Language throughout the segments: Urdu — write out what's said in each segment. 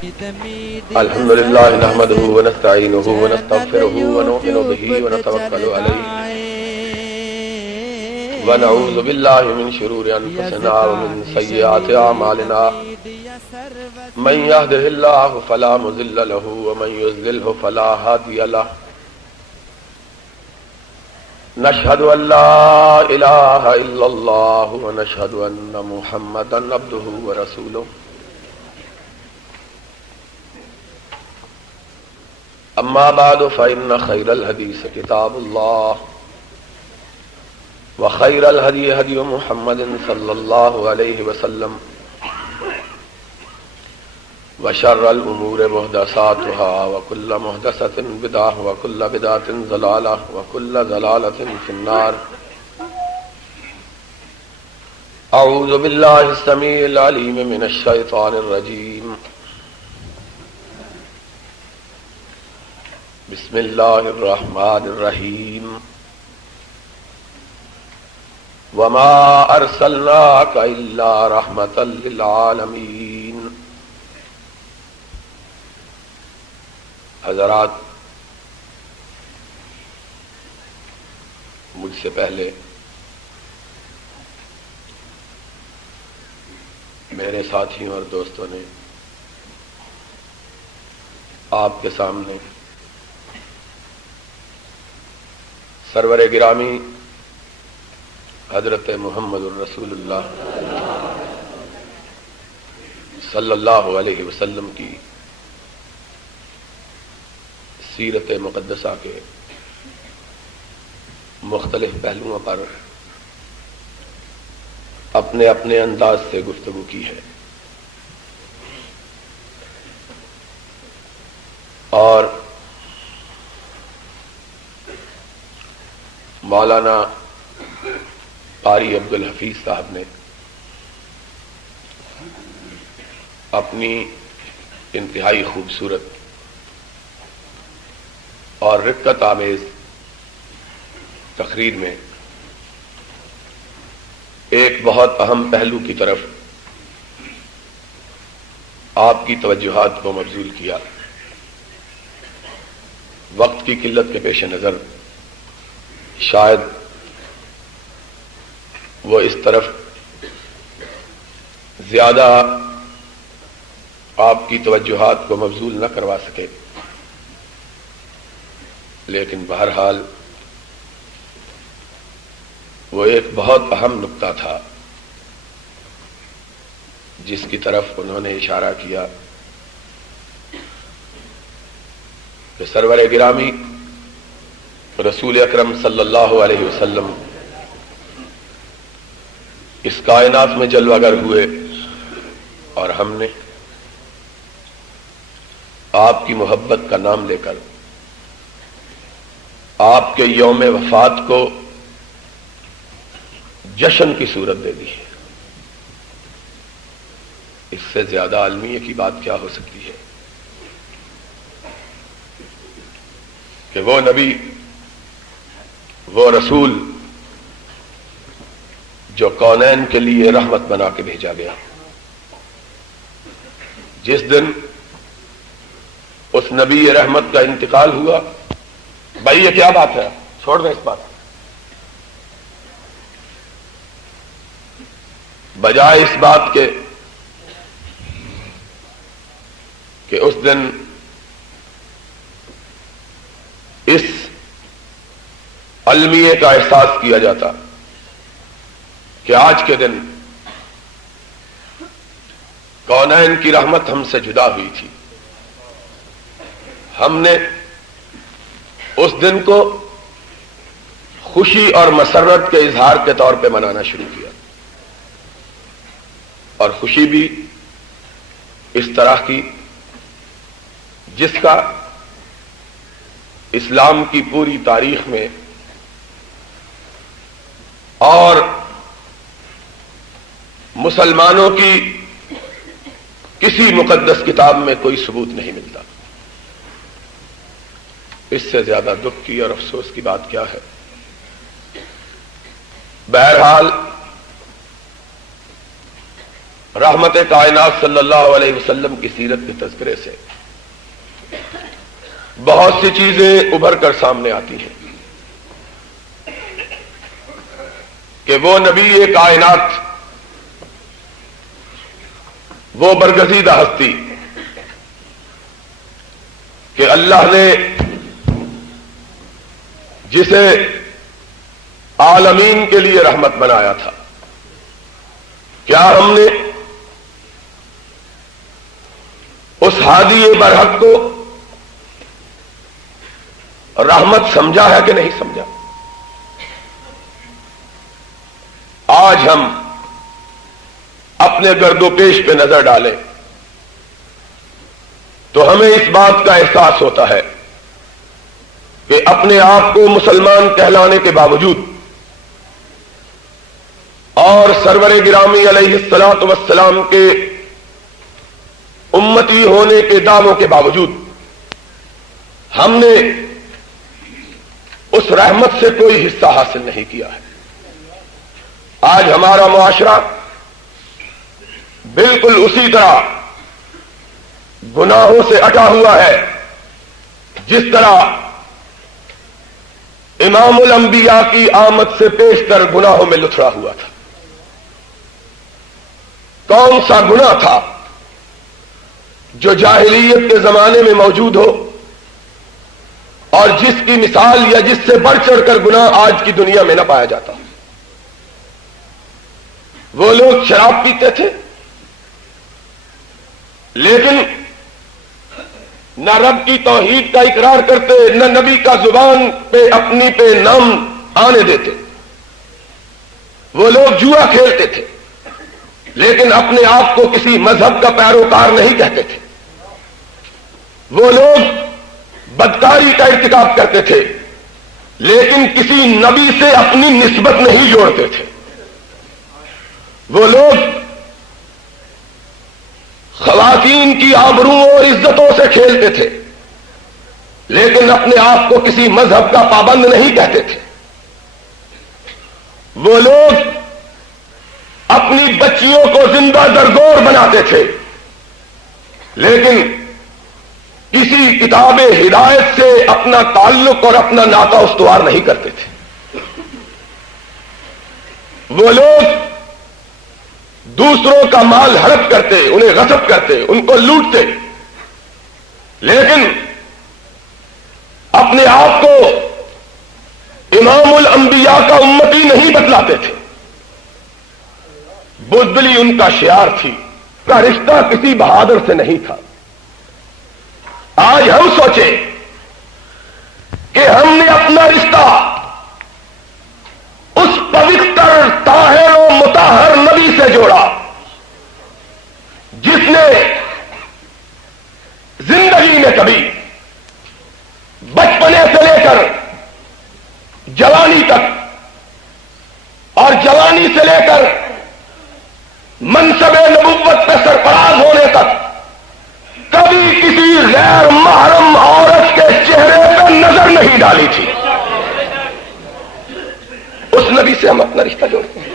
الحمد لله نحمده ونستعينه ونستغفره ونؤمن به ونتوكل عليه ونعوذ بالله من شرور أنفسنا ومن سيئات أعمالنا من يهده الله فلا مضل له ومن يضلله فلا هادي له نشهد أن لا إله إلا الله ونشهد أن محمدا عبده ورسوله أما بعد فإن خير الحديث كتاب الله وخير الهدي هدي محمد صلى الله عليه وسلم وشر الأمور محدثاتها وكل محدثة بدعة وكل بدعة ضلالة وكل ضلالة في النار. أعوذ بالله السميع العليم من الشيطان الرجيم. بسم الله الرحمن الرحيم. وما أرسلناك إلا رحمة للعالمين. حضرات، مجھ سے پہلے میرے ساتھیوں اور دوستوں نے آپ کے سامنے سرور گرامی حضرت محمد الرسول اللہ صلی اللہ علیہ وسلم کی سیرت مقدسہ کے مختلف پہلوؤں پر اپنے اپنے انداز سے گفتگو کی ہے، اور مولانا قاری عبدالحفیظ صاحب نے اپنی انتہائی خوبصورت اور رقت آمیز تقریر میں ایک بہت اہم پہلو کی طرف آپ کی توجہات کو مبذول کیا. وقت کی قلت کے پیش نظر شاید وہ اس طرف زیادہ آپ کی توجہات کو مبذول نہ کروا سکے، لیکن بہرحال وہ ایک بہت اہم نقطہ تھا جس کی طرف انہوں نے اشارہ کیا کہ سرور گرامی رسول اکرم صلی اللہ علیہ وسلم اس کائنات میں جلوہ گر ہوئے، اور ہم نے آپ کی محبت کا نام لے کر آپ کے یوم وفات کو جشن کی صورت دے دی ہے. اس سے زیادہ عالمیہ کی بات کیا ہو سکتی ہے کہ وہ نبی، وہ رسول جو کونین کے لیے رحمت بنا کے بھیجا گیا، جس دن اس نبی رحمت کا انتقال ہوا. بھائی یہ کیا بات ہے، چھوڑ دیں اس بات. بجائے اس بات کے کہ اس دن اس المیے کا احساس کیا جاتا کہ آج کے دن کونین کی رحمت ہم سے جدا ہوئی تھی، ہم نے اس دن کو خوشی اور مسرت کے اظہار کے طور پہ منانا شروع کیا. اور خوشی بھی اس طرح کی جس کا اسلام کی پوری تاریخ میں اور مسلمانوں کی کسی مقدس کتاب میں کوئی ثبوت نہیں ملتا. اس سے زیادہ دکھ کی اور افسوس کی بات کیا ہے. بہرحال رحمت کائنات صلی اللہ علیہ وسلم کی سیرت کے تذکرے سے بہت سی چیزیں ابھر کر سامنے آتی ہیں کہ وہ نبی کائنات، وہ برگزیدہ ہستی کہ اللہ نے جسے عالمین کے لیے رحمت بنایا تھا، کیا ہم نے اس ہادی برحق کو رحمت سمجھا ہے کہ نہیں سمجھا؟ آج ہم اپنے گرد و پیش پہ نظر ڈالیں تو ہمیں اس بات کا احساس ہوتا ہے کہ اپنے آپ کو مسلمان کہلانے کے باوجود اور سرور گرامی علیہ الصلوۃ والسلام کے امتی ہونے کے دعووں کے باوجود ہم نے اس رحمت سے کوئی حصہ حاصل نہیں کیا ہے۔ آج ہمارا معاشرہ بالکل اسی طرح گناہوں سے اٹا ہوا ہے جس طرح امام الانبیاء کی آمد سے پیشتر گناہوں میں لتھڑا ہوا تھا۔ کون سا گناہ تھا جو جاہلیت کے زمانے میں موجود ہو اور جس کی مثال یا جس سے بڑھ چڑھ کر گناہ آج کی دنیا میں نہ پایا جاتا؟ وہ لوگ شراب پیتے تھے لیکن نہ رب کی توحید کا اقرار کرتے، نہ نبی کا زبان پہ اپنی پہ نام آنے دیتے۔ وہ لوگ جوا کھیلتے تھے لیکن اپنے آپ کو کسی مذہب کا پیروکار نہیں کہتے تھے۔ وہ لوگ بدکاری کا ارتکاب کرتے تھے لیکن کسی نبی سے اپنی نسبت نہیں جوڑتے تھے۔ وہ لوگ خواتین کی آبروؤں اور عزتوں سے کھیلتے تھے لیکن اپنے آپ کو کسی مذہب کا پابند نہیں کہتے تھے۔ وہ لوگ اپنی بچیوں کو زندہ درگور بناتے تھے لیکن کسی کتاب ہدایت سے اپنا تعلق اور اپنا ناطہ استوار نہیں کرتے تھے۔ وہ لوگ دوسروں کا مال ہڑپ کرتے، انہیں غصب کرتے، ان کو لوٹتے لیکن اپنے آپ کو امام الانبیاء کا امتی نہیں بتلاتے تھے۔ بزدلی ان کا شعار تھی، کا رشتہ کسی بہادر سے نہیں تھا۔ آج ہم سوچیں کہ ہم نے اپنا رشتہ اس پوتر طاہر و مطہر نبی سے جوڑا جس نے زندگی میں کبھی بچپنے سے لے کر جوانی تک اور جوانی سے لے کر منصب نبوت پہ سرفراز ہونے تک کبھی کسی غیر محرم عورت کے چہرے پہ نظر نہیں ڈالی تھی۔ اس نبی سے ہم اپنا رشتہ جوڑتے ہیں۔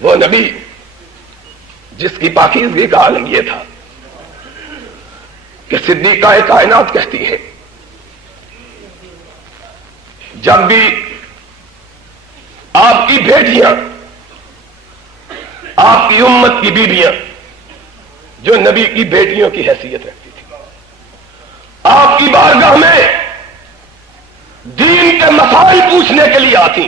وہ نبی جس کی پاکیزگی کا عالم یہ تھا کہ صدیقہ کائنات کہتی ہے جب بھی آپ کی بیٹیاں، آپ کی امت کی بیویاں جو نبی کی بیٹیوں کی حیثیت رکھتی تھی، آپ کی بارگاہ میں دین کے مسائل پوچھنے کے لیے آتی،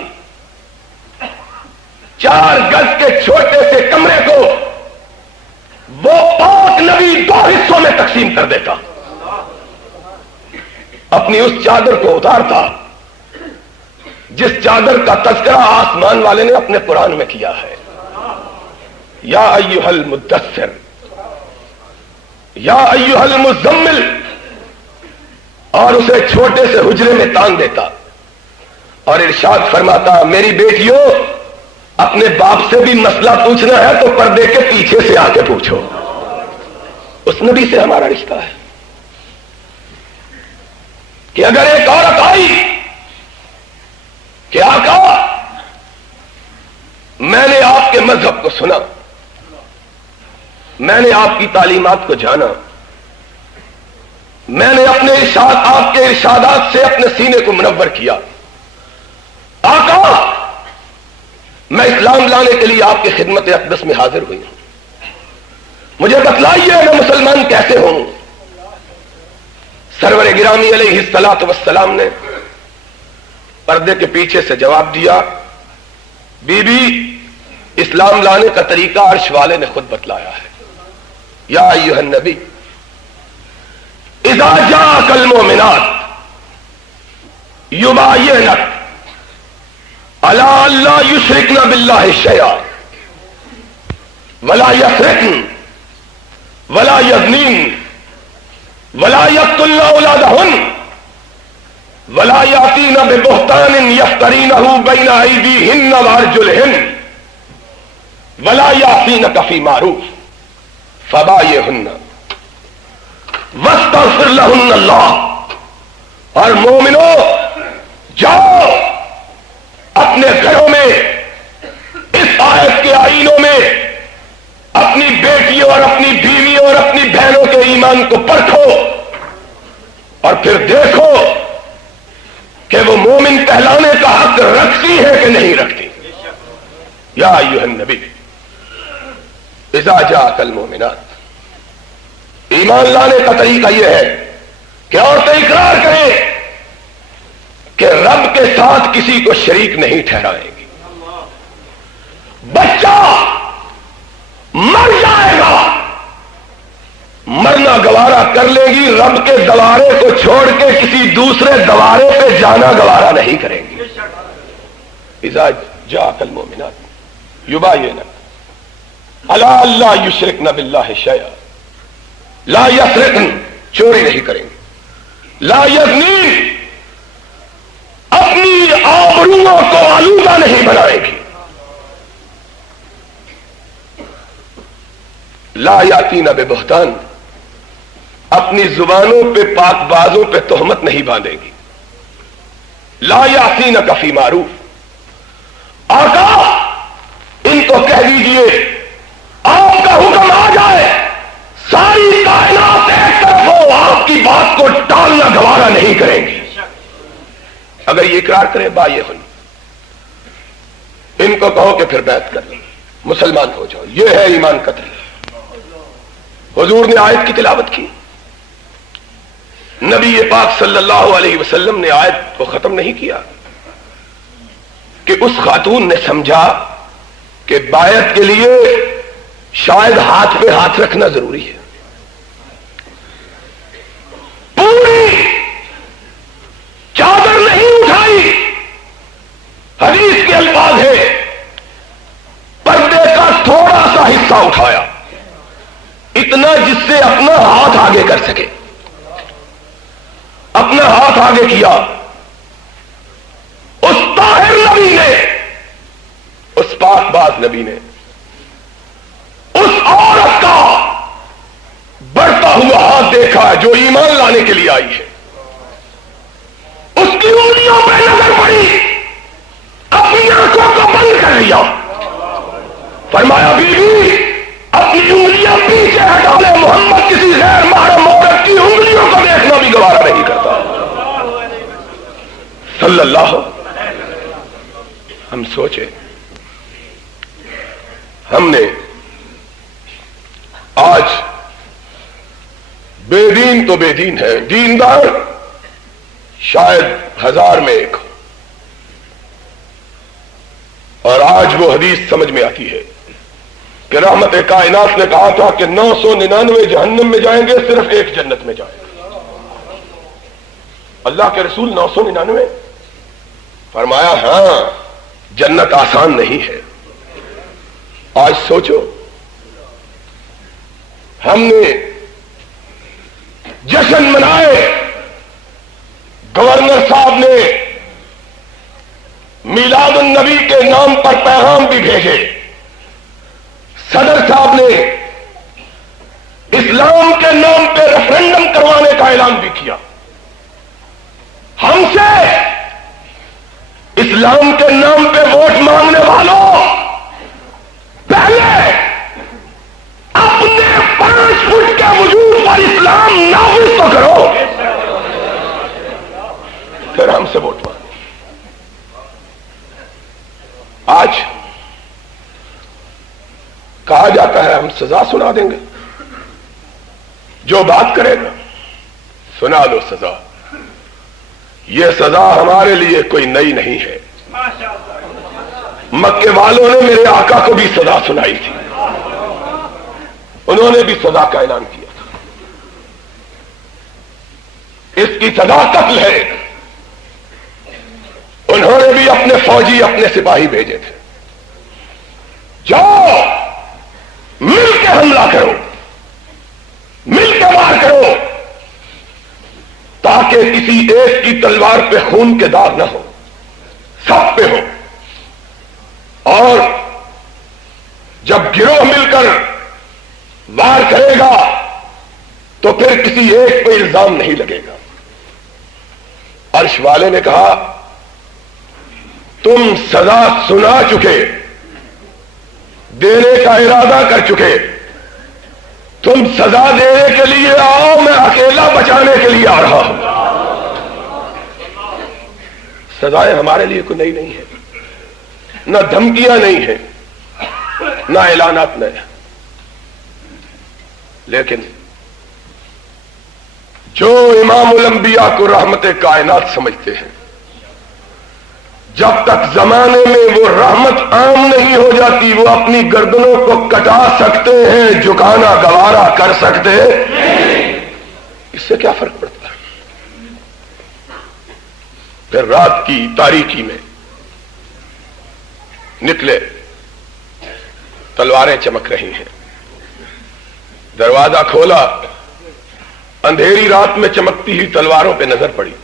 4 گز کے چھوٹے سے کمرے کو وہ پاک نبی 2 حصوں میں تقسیم کر دیتا، اپنی اس چادر کو اتارتا جس چادر کا تذکرہ آسمان والے نے اپنے قرآن میں کیا ہے، یا ایھا المدثر یا ایھا المزمل، اور اسے چھوٹے سے حجرے میں تان دیتا اور ارشاد فرماتا، میری بیٹیوں اپنے باپ سے بھی مسئلہ پوچھنا ہے تو پردے کے پیچھے سے آ کے پوچھو۔ اس نبی سے ہمارا رشتہ ہے کہ اگر ایک عورت آئی کہ آقا میں نے آپ آپ کے مذہب کو سنا، میں نے آپ کی تعلیمات کو جانا، میں نے اپنے آپ کے ارشادات سے اپنے سینے کو منور کیا۔ آقا، میں اسلام لانے کے لیے آپ کی خدمت اقدس میں حاضر ہوئی ہوں، مجھے بتلائیے میں مسلمان کیسے ہوں؟ سرور گرامی علیہ الصلوۃ والسلام نے پردے کے پیچھے سے جواب دیا، بی بی اسلام لانے کا طریقہ عرش والے نے خود بتلایا ہے۔ یا ایھا النبی اذا جاءک المؤمنات یبایعنک علی الا یشرکن باللہ شیئا ولا یسرقن ولا یزنین ولا یقتلن اولادہن ولا یاتین ببہتان یفترینہ بین ایدیہن وارجلہن ولا یعصینک فی معروف فبایعہن واستغفر لہن اللہ۔ اور مومنو، جاؤ اپنے گھروں میں اس آیت کے آئینوں میں اپنی بیٹیوں اور اپنی بیویوں اور اپنی بہنوں کے ایمان کو پرکھو اور پھر دیکھو کہ وہ مومن کہلانے کا حق رکھتی ہے کہ نہیں رکھتی۔ یا ایھا النبی اذا جاءک المؤمنات، ایمان لانے کا طریقہ یہ ہے کہ عورتیں اقرار کریں کہ رب کے ساتھ کسی کو شریک نہیں ٹھہرائیں گی۔ بچہ مر جائے گا، مرنا گوارا کر لے گی، رب کے دوارے کو چھوڑ کے کسی دوسرے دوارے پہ جانا گوارا نہیں کریں گی۔ اذا جاءک المؤمنات یبایعنک علی الا یشرکن باللہ شیئا، لا یسرقن، چوری نہیں کریں گے، لا یزنین، اپنی آبروؤں کو آلودہ نہیں بنائے گی، لا یاتین ببہتان، اپنی زبانوں پہ پاک بازوں پہ تہمت نہیں باندھے گی، لا یعصینک فی معروف۔ آقا، ان کو کہہ دیجئے آپ کا حکم آ جائے، ساری کائنات ایک طرف ہو، آپ کی بات کو ٹالنا گوارا نہیں کریں گے۔ اگر یہ اقرار کریں بایعہن، ان کو کہو کہ پھر بیعت کر لیں، مسلمان ہو جاؤ، یہ ہے ایمان کا طریقہ۔ حضور نے آیت کی تلاوت کی، نبی پاک صلی اللہ علیہ وسلم نے آیت کو ختم نہیں کیا کہ اس خاتون نے سمجھا کہ بیعت کے لیے شاید ہاتھ پہ ہاتھ رکھنا ضروری ہے۔ پوری چادر نہیں اٹھائی، حدیث کے الفاظ ہے پردے کا تھوڑا سا حصہ اٹھایا، اتنا جس سے اپنا ہاتھ آگے کر سکے، اپنا ہاتھ آگے کیا۔ اس طاہر نبی نے، اس پاک باز نبی نے اس عورت کا بڑھتا ہوا ہاتھ دیکھا جو ایمان لانے کے لیے آئی ہے، اس کی انگلیوں پہ نظر پڑی، اپنی آنکھوں کو بند کر لیا، فرمایا بیوی اپنی انگلیاں پیچھے ہٹا لے، محمد کسی غیر محرم عورت کی انگلیوں کو دیکھنا بھی گوارا نہیں کرتا صلی اللہ۔ ہم سوچے، ہم نے آج بے دین تو بے دین ہے، دیندار شاید 1000 میں ایک ہو، اور آج وہ حدیث سمجھ میں آتی ہے کہ رحمت کائنات نے کہا تھا کہ 999 جہنم میں جائیں گے، صرف ایک جنت میں جائیں گے۔ اللہ کے رسول 999؟ فرمایا ہاں، جنت آسان نہیں ہے۔ آج سوچو، ہم نے جشن منائے، گورنر صاحب نے میلاد النبی کے نام پر پیغام بھی بھیجے، صدر صاحب نے اسلام کے نام پہ ریفرنڈم کروانے کا اعلان بھی کیا۔ ہم سے اسلام کے نام پہ ووٹ مانگنے والوں، پہلے اپنے 5 فٹ کے وجود پر اسلام نافذ تو کرو، پھر ہم سے ووٹ مانگو۔ آج کہا جاتا ہے ہم سزا سنا دیں گے، جو بات کرے گا سنا لو سزا۔ یہ سزا ہمارے لیے کوئی نئی نہیں ہے، مکے والوں نے میرے آقا کو بھی سزا سنائی تھی، انہوں نے بھی سزا کا اعلان کیا تھا۔ اس کی سزا قتل ہے، انہوں نے بھی اپنے فوجی اپنے سپاہی بھیجے تھے، جاؤ مل کے حملہ کرو، مل کے وار کرو، تاکہ کسی ایک کی تلوار پہ خون کے داغ نہ ہو، سب پہ ہو۔ اور جب گروہ مل کر وار کرے گا تو پھر کسی ایک پہ الزام نہیں لگے گا۔ عرش والے نے کہا تم سزا سنا چکے، دینے کا ارادہ کر چکے، تم سزا دینے کے لیے آؤ، میں اکیلا بچانے کے لیے آ رہا ہوں۔ سزائیں ہمارے لیے کوئی نئی نہیں ہے، نہ دھمکیاں نہیں ہیں، نہ اعلانات نئے، لیکن جو امام الانبیاء کو رحمت کائنات سمجھتے ہیں، جب تک زمانے میں وہ رحمت عام نہیں ہو جاتی وہ اپنی گردنوں کو کٹا سکتے ہیں، جھکانا گوارا کر سکتے ہیں۔ اس سے کیا فرق پڑتا ہے؟ پھر رات کی تاریکی میں نکلے، تلواریں چمک رہی ہیں، دروازہ کھولا، اندھیری رات میں چمکتی ہوئی تلواروں پہ نظر پڑی،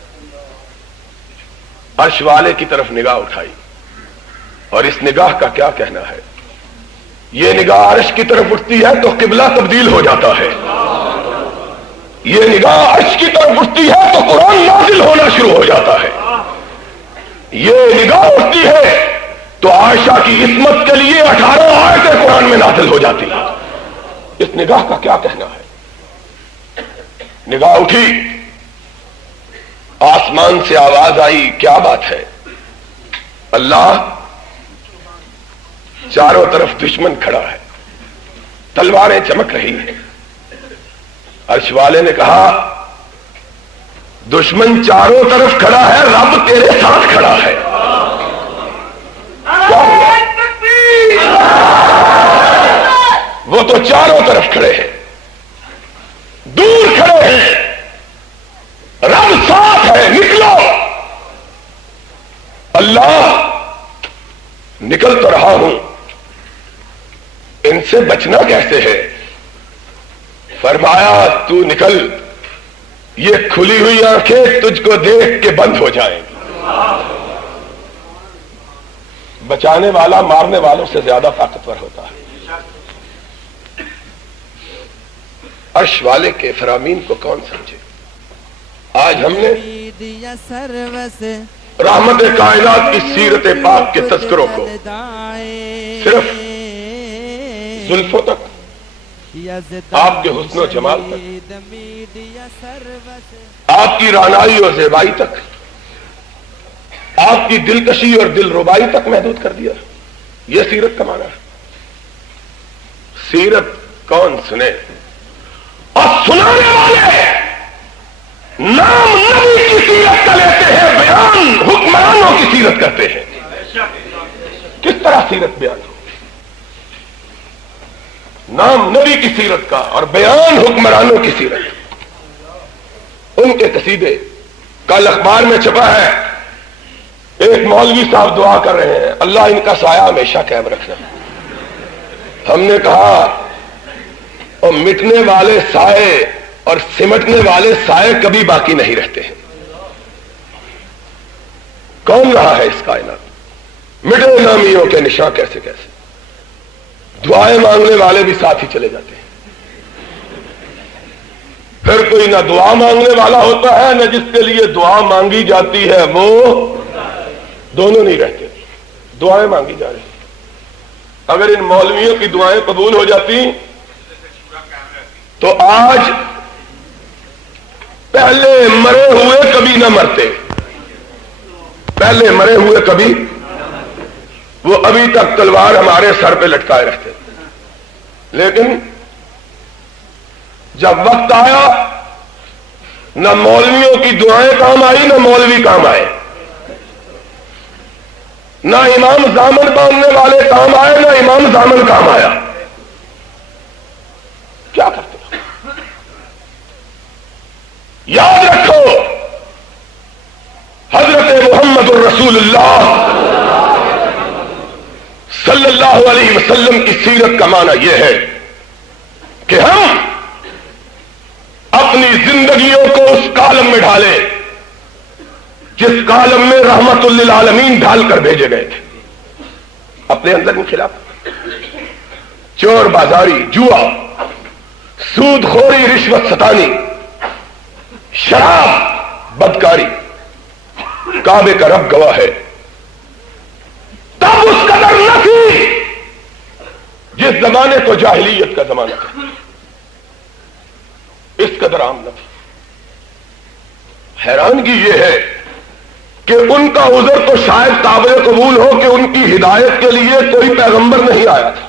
عرش والے کی طرف نگاہ اٹھائی، اور اس نگاہ کا کیا کہنا ہے؟ یہ نگاہ عرش کی طرف اٹھتی ہے تو قبلہ تبدیل ہو جاتا ہے، یہ نگاہ عرش کی طرف اٹھتی ہے تو قرآن نازل ہونا شروع ہو جاتا ہے، یہ نگاہ اٹھتی ہے تو عائشہ کی عصمت کے لیے 18 آیتیں قرآن میں نازل ہو جاتی ہیں۔ اس نگاہ کا کیا کہنا ہے؟ نگاہ اٹھی، آسمان سے آواز آئی، کیا بات ہے؟ اللہ، چاروں طرف دشمن کھڑا ہے، تلواریں چمک رہی ہیں۔ عرش والے نے کہا دشمن چاروں طرف کھڑا ہے، رب تیرے ساتھ کھڑا ہے۔ وہ تو چاروں طرف کھڑے ہیں، دور کھڑے ہیں، رب ساتھ ہے، نکلو۔ اللہ، نکل تو رہا ہوں، ان سے بچنا کیسے ہے؟ فرمایا تو نکل، یہ کھلی ہوئی آنکھیں تجھ کو دیکھ کے بند ہو جائیں گی۔ بچانے والا مارنے والوں سے زیادہ طاقتور ہوتا ہے۔ عرش والے کے فرامین کو کون سمجھے؟ آج ہم نے رحمت کائنات کی سیرت پاک کے تذکروں کو صرف زلفوں تک، آپ کے حسن و جمال تک، آپ کی رعنائی اور زیبائی تک، آپ کی دلکشی اور دل ربائی تک محدود کر دیا۔ یہ سیرت کا معنی ہے۔ سیرت کون سنے؟ اور سنانے والے نام نبی کی سیرت کا لیتے ہیں، بیان حکمرانوں کی سیرت کرتے ہیں۔ کس طرح سیرت بیان ہو؟ نام نبی کی سیرت کا اور بیان حکمرانوں کی سیرت۔ ان کے قصیدے کل اخبار میں چھپا ہے، ایک مولوی صاحب دعا کر رہے ہیں، اللہ ان کا سایہ ہمیشہ قائم رکھنا۔ ہم نے کہا اور مٹنے والے سائے اور سمٹنے والے سائے کبھی باقی نہیں رہتے ہیں۔ کون رہا ہے اس کائنات؟ مٹے نامیوں کے نشاں کیسے کیسے، دعائیں مانگنے والے بھی ساتھ ہی چلے جاتے ہیں۔ پھر کوئی نہ دعا مانگنے والا ہوتا ہے، نہ جس کے لیے دعا مانگی جاتی ہے، وہ دونوں نہیں رہتے، دعائیں مانگی جا رہی۔ اگر ان مولویوں کی دعائیں قبول ہو جاتی تو آج پہلے مرے ہوئے کبھی نہ مرتے، پہلے مرے ہوئے کبھی، وہ ابھی تک تلوار ہمارے سر پہ لٹکائے رہتے، لیکن جب وقت آیا نہ مولویوں کی دعائیں کام آئی، نہ مولوی کام آئے، نہ امام ضامن باندھنے والے کام آئے، نہ امام ضامن کام آیا۔ کیا کرتے ہو؟ یاد رکھو حضرت محمد الرسول اللہ صلی اللہ علیہ وسلم کی سیرت کا معنی یہ ہے کہ ہم اپنی زندگیوں کو اس کالم میں ڈالیں جس کالم میں رحمت للعالمین ڈال کر بھیجے گئے تھے۔ اپنے اندر انقلاب، چور بازاری، جوا، سود خوری، رشوت ستانی، شراب، بدکاری، کعبے کا رب گواہ ہے تب اس قدر نہ تھی جس زمانے کو جاہلیت کا زمانہ تھا، اس قدر عام نہ تھی۔ حیرانگی یہ ہے کہ ان کا عذر تو شاید قابل قبول ہو کہ ان کی ہدایت کے لیے کوئی پیغمبر نہیں آیا تھا،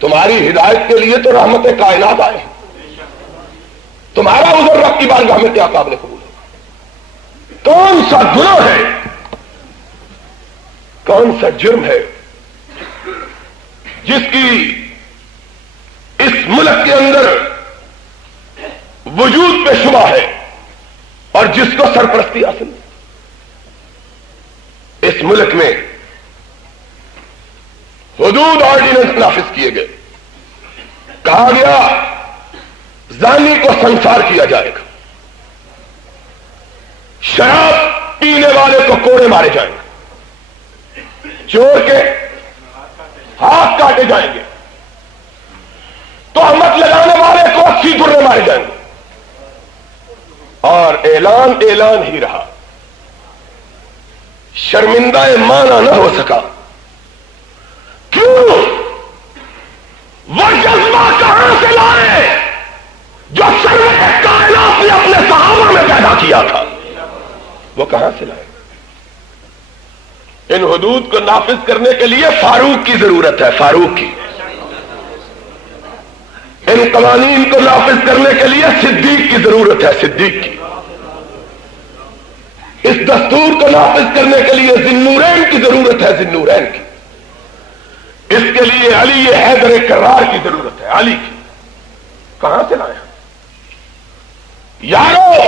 تمہاری ہدایت کے لیے تو رحمت کائنات آئے، تمہارا عذر رب کی بارگاہ میں کیا قابل قبول ہوگا؟ کون سا گناہ ہے، کون سا جرم ہے جس کی اس ملک کے اندر وجود پہ شبہ ہے اور جس کو سرپرستی حاصل ہے؟ اس ملک میں حدود آرڈیننس نافذ کیے گئے، کہا گیا زانی کو سنسار کیا جائے گا، شراب پینے والے کو کوڑے مارے جائیں گے، چور کے ہاتھ کاٹے جائیں گے، تہمت لگانے والے کو 80 درے مارے جائیں گے، اور اعلان ہی رہا، شرمندہ مانا نہ ہو سکا۔ کیوں؟ وہ جذبہ کہاں سے لائے جو سرور کائنات نے اپنے صحابہ میں پیدا کیا تھا؟ وہ کہاں سے لائے؟ ان حدود کو نافذ کرنے کے لیے فاروق کی ضرورت ہے، فاروق کی۔ ان قوانین کو نافذ کرنے کے لیے صدیق کی ضرورت ہے، صدیق کی۔ اس دستور کو نافذ کرنے کے لیے ذی-النورین کی ضرورت ہے، ذی-النورین کی۔ اس کے لیے علی حیدر کرار کی ضرورت ہے، علی کی۔ کہاں سے لائے؟ یارو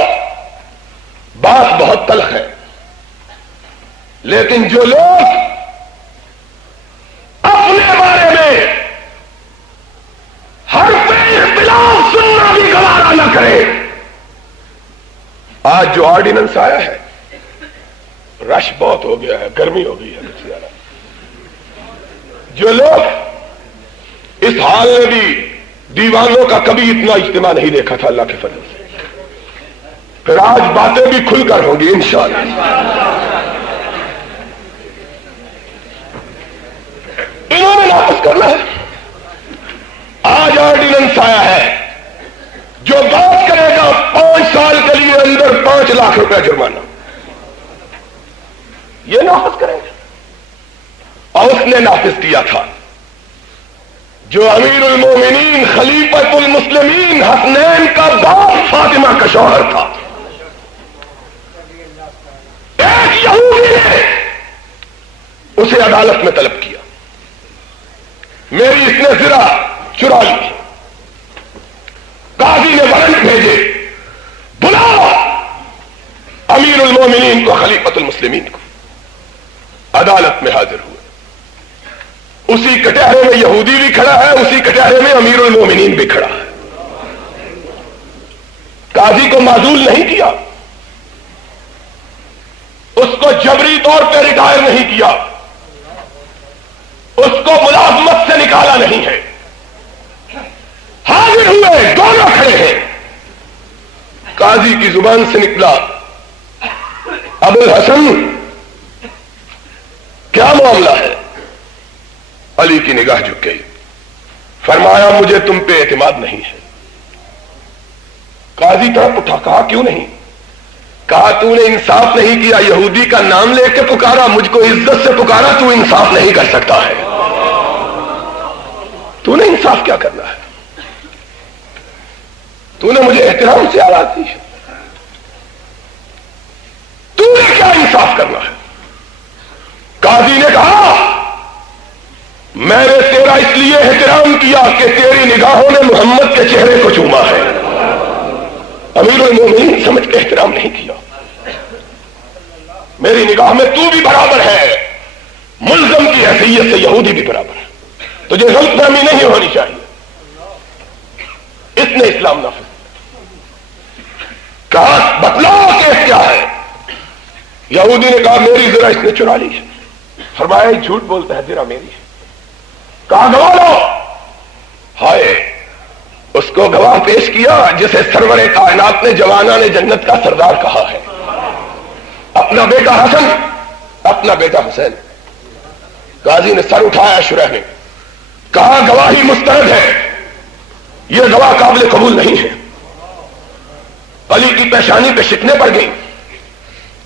بات بہت تلخ ہے، لیکن جو لوگ اپنے بارے میں ہر پہ اختلاف سننا بھی گوارا نہ کرے، آج جو آرڈیننس آیا ہے، رش بہت ہو گیا ہے، گرمی ہو گئی ہے کچھ زیادہ، جو لوگ اس حال میں بھی دیوانوں کا کبھی اتنا اجتماع نہیں دیکھا تھا اللہ کے فضل سے، پھر آج باتیں بھی کھل کر ہوں گی انشاءاللہ۔ انہوں نے نافذ کرنا ہے۔ آج آرڈیننس آیا ہے، جو بات کرے گا 5 سال کے لیے اندر 5 لاکھ روپے جرمانہ، یہ نافذ کریں گے۔ اور اس نے نافذ کیا تھا جو امیر المومنین خلیفۃ المسلمین حسنین کا باپ فاطمہ کا شوہر تھا۔ ایک یہودی نے اسے عدالت میں طلب کیا، میری اس نے زرہ چرا لی، قاضی نے وارنٹ بھیجے، بلاؤ امیر المومنین کو، خلیفۃ المسلمین کو۔ عدالت میں حاضر ہوئے، اسی کٹہرے میں یہودی بھی کھڑا ہے، اسی کٹہرے میں امیر المومنین بھی کھڑا ہے۔ قاضی کو معزول نہیں کیا، اس کو جبری طور پہ ریٹائر نہیں کیا، اس کو ملازمت سے نکالا نہیں ہے، حاضر ہوئے، دونوں کھڑے ہیں۔ قاضی کی زبان سے نکلا، ابو الحسن کیا معاملہ ہے؟ علی کی نگاہ جھک گئی. فرمایا مجھے تم پہ اعتماد نہیں ہے. قاضی طرف اٹھا, کہا کیوں نہیں؟ کہا تو نے انصاف نہیں کیا, یہودی کا نام لے کے پکارا, مجھ کو عزت سے پکارا, تو انصاف نہیں کر سکتا ہے. تو نے انصاف کیا کرنا ہے؟ تو نے مجھے احترام سے آواز دی ہے, تو نے کیا انصاف کرنا ہے؟ قاضی نے کہا میں نے تیرا اس لیے احترام کیا کہ تیری نگاہوں نے محمد کے چہرے کو چوما ہے. امیر المومنین سمجھ کے احترام نہیں کیا. میری نگاہ میں تو بھی برابر ہے, ملزم کی حیثیت سے یہودی بھی برابر ہے, تجھے غلط فہمی نہیں ہونی چاہیے. اس نے اسلام نافذ کہا بتلاؤ کیس کیا ہے؟ یہودی نے کہا میری ذرا اس نے چرا لی ہے. فرمایا جھوٹ بولتا ہے, ذرا میری ہے. کہا گواہ لو. ہائے, اس کو گواہ پیش کیا جسے سرور کائنات نے جوانہ نے جنت کا سردار کہا ہے, اپنا بیٹا حسن, اپنا بیٹا حسین. قاضی نے سر اٹھایا شرح نے, کہا گواہی مسترد ہے, یہ گواہ قابل قبول نہیں ہے. علی کی پیشانی پہ شکنیں پڑ گئی.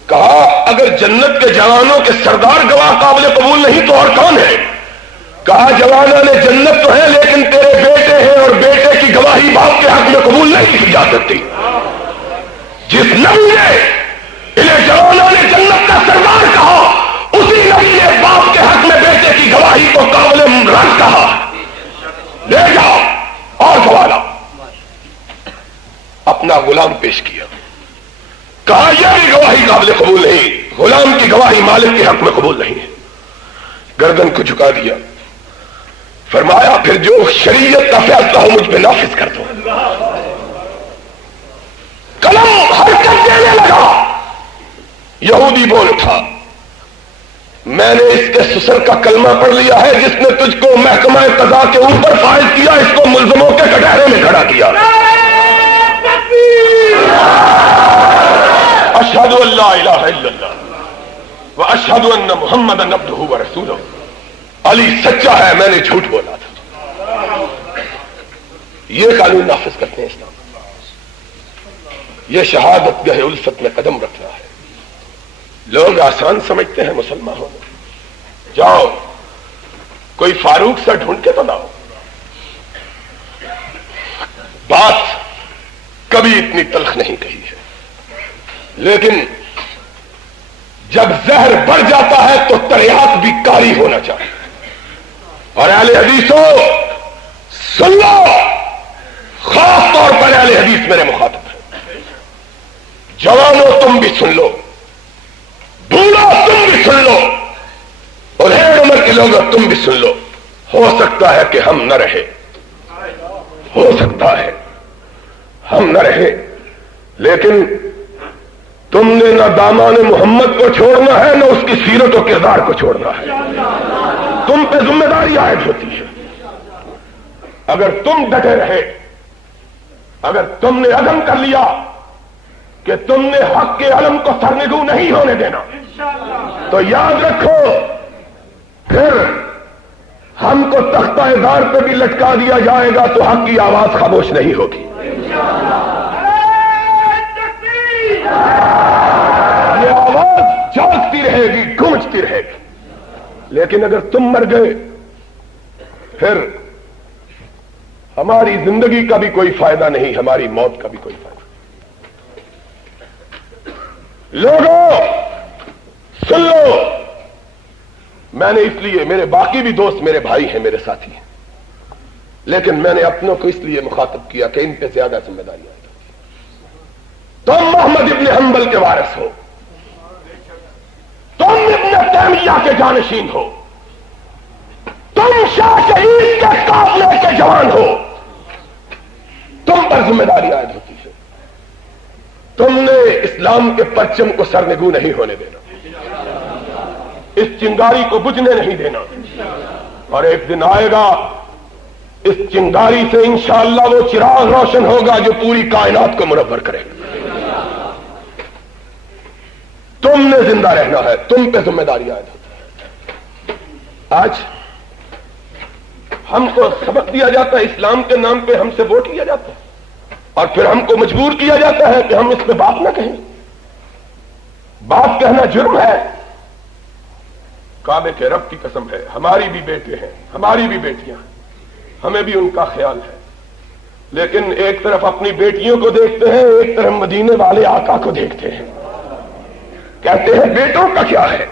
کہا اگر جنت کے جوانوں کے سردار گواہ قابل قبول نہیں تو اور کون ہے؟ کہا جوانوں نے جنت تو ہے لیکن تیرے بیٹے ہیں اور بیٹے کی گواہی باپ کے حق میں قبول نہیں کی جا سکتی. جس نبی نے انہیں جوانوں نے جنت کا سردار کہا, اسی نبی نے باپ کے حق میں بیٹے کی گواہی کو قابل رد کہا. لے جاؤ اور گواہ لاؤ. اپنا غلام پیش کیا, کہا یہ بھی گواہی قابل قبول نہیں, غلام کی گواہی مالک کے حق میں قبول نہیں ہے. گردن کو جھکا دیا. فرمایا پھر جو شریعت کا فیصلہ ہو مجھ پہ نافذ کر دو. قلم حرکت دینے لگا. یہودی بول اٹھا میں نے اس کے سسر کا کلمہ پڑھ لیا ہے جس نے تجھ کو محکمہ قضا کے اوپر فائز کیا, اس کو ملزموں کے کٹہرے میں کھڑا کیا. اشہد ان لا الہ الا اللہ واشہد ان محمدا عبدہ ورسولہ. علی سچا ہے, میں نے جھوٹ بولا تھا. یہ قانون نافذ کرتے ہیں اسلام. یہ شہادت گہ الفت میں قدم رکھنا ہے. لوگ آسان سمجھتے ہیں مسلمان ہونا. جاؤ کوئی فاروق سا ڈھونڈ کے تو لاؤ. بات کبھی اتنی تلخ نہیں کہی ہے, لیکن جب زہر بڑھ جاتا ہے تو تریاک بھی کاری ہونا چاہیے. اور اہل حدیثوں سن لو, خاص طور پر اہل حدیث میرے مخاطب ہیں. جوانوں تم بھی سن لو, بوڑھا تم بھی سن لو, اور ہے عمر کے لوگ تم بھی سن لو. ہو سکتا ہے کہ ہم نہ رہے, ہو سکتا ہے ہم نہ رہے, لیکن تم نے نہ دامان محمد کو چھوڑنا ہے نہ اس کی سیرت و کردار کو چھوڑنا ہے. تم پہ ذمہ داری عائد ہوتی ہے. اگر تم ڈٹے رہے, اگر تم نے عزم کر لیا کہ تم نے حق کے علم کو سرنگو نہیں ہونے دینا, تو یاد رکھو پھر ہم کو تختہ دار پہ بھی لٹکا دیا جائے گا تو حق کی آواز خاموش نہیں ہوگی. یہ آواز جاگتی رہے گی, گونجتی رہے گی. لیکن اگر تم مر گئے پھر ہماری زندگی کا بھی کوئی فائدہ نہیں, ہماری موت کا بھی کوئی فائدہ نہیں. لوگوں سن لو, میں نے اس لیے, میرے باقی بھی دوست میرے بھائی ہیں, میرے ساتھی ہیں, لیکن میں نے اپنوں کو اس لیے مخاطب کیا کہ ان پہ زیادہ ذمہ داریاں ہیں. تم محمد ابن حنبل کے وارث ہو, تم ابن تیمیہ کے جانشین ہو, تم شاہ شہید کے قافلے کے جوان ہو, تم پر ذمہ داری عائد ہوتی ہے. تم نے اسلام کے پرچم کو سرنگو نہیں ہونے دینا, اس چنگاری کو بجھنے نہیں دینا. اور ایک دن آئے گا اس چنگاری سے انشاءاللہ وہ چراغ روشن ہوگا جو پوری کائنات کو منور کرے گا. تم نے زندہ رہنا ہے, تم پہ ذمہ داری عائد ہوتی ہے. آج ہم کو سبق دیا جاتا ہے، اسلام کے نام پہ ہم سے ووٹ لیا جاتا ہے، اور پھر ہم کو مجبور کیا جاتا ہے کہ ہم اس پہ بات نہ کہیں۔ بات کہنا جرم ہے۔ کعبے کے رب کی قسم ہے، ہماری بھی بیٹے ہیں، ہماری بھی بیٹیاں ہیں، ہمیں بھی ان کا خیال ہے، لیکن ایک طرف اپنی بیٹیوں کو دیکھتے ہیں، ایک طرف مدینے والے آقا کو دیکھتے ہیں، کہتے ہیں بیٹوں کا کیا ہے؟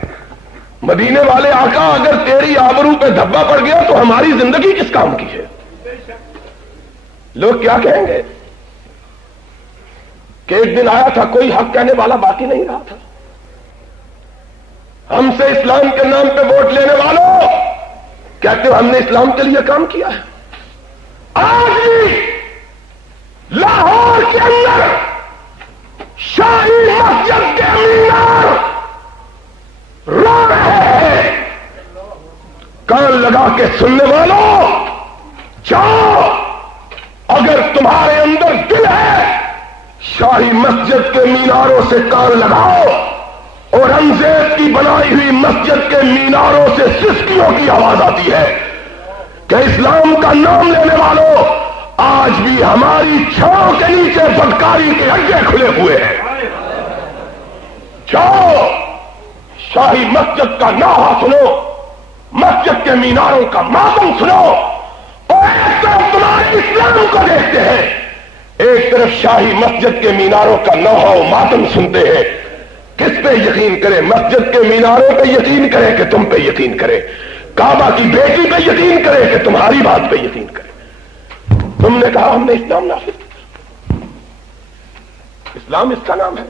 مدینے والے آقا اگر تیری آبرو پہ دھبا پڑ گیا تو ہماری زندگی کس کام کی ہے؟ لوگ کیا کہیں گے کہ ایک دن آیا تھا کوئی حق کہنے والا باقی نہیں رہا تھا، ہم سے اسلام کے نام پہ ووٹ لینے والوں کہتے ہو ہم نے اسلام کے لیے کام کیا ہے۔ آج بھی لاہور کے اندر شاہی مسجد کے مینار رو رہے ہیں۔ کان لگا کے سننے والوں جاؤ، اگر تمہارے اندر دل ہے شاہی مسجد کے میناروں سے کان لگاؤ، اور انزیب کی بنائی ہوئی مسجد کے میناروں سے سسکیوں کی آواز آتی ہے کہ اسلام کا نام لینے والوں آج بھی ہماری چھاؤں کے نیچے بدکاری کے اڈے کھلے ہوئے ہیں۔ جاؤ شاہی مسجد کا نعرہ سنو، مسجد کے میناروں کا ماتم سنو، اور ایک طرف تمہارے اسلام کو دیکھتے ہیں، ایک طرف شاہی مسجد کے میناروں کا نوحہ و ماتم سنتے ہیں۔ کس پہ یقین کرے؟ مسجد کے میناروں پہ یقین کرے کہ تم پہ یقین کرے؟ کعبہ کی بیٹی پہ یقین کرے کہ تمہاری بات پہ یقین کرے؟ تم نے کہا ہم نے اسلام نافذ کیا، اسلام اس کا نام ہے۔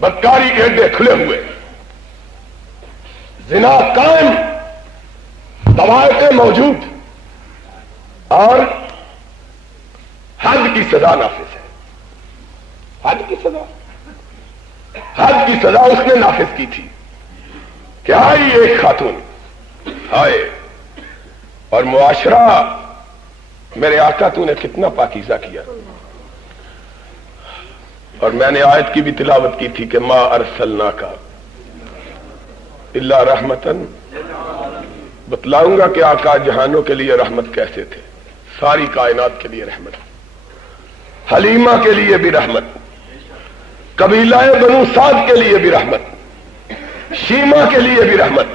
بدکاری کے اڈے کھلے ہوئے، زنا قائم، قواعد موجود، اور حد کی سزا نافذ ہے۔ حد کی سزا، حد کی سزا اس نے نافذ کی تھی کہ آئی ایک خاتون آئے، اور معاشرہ میرے آقا تو نے کتنا پاکیزہ کیا، اور میں نے آیت کی بھی تلاوت کی تھی کہ ما ارسلناک الا رحمتن، بتلاؤں گا کہ آقا جہانوں کے لیے رحمت کیسے تھے، ساری کائنات کے لیے رحمت، حلیمہ کے لیے بھی رحمت، قبیلہ بنو سعد کے لیے بھی رحمت، شیما کے لیے بھی رحمت،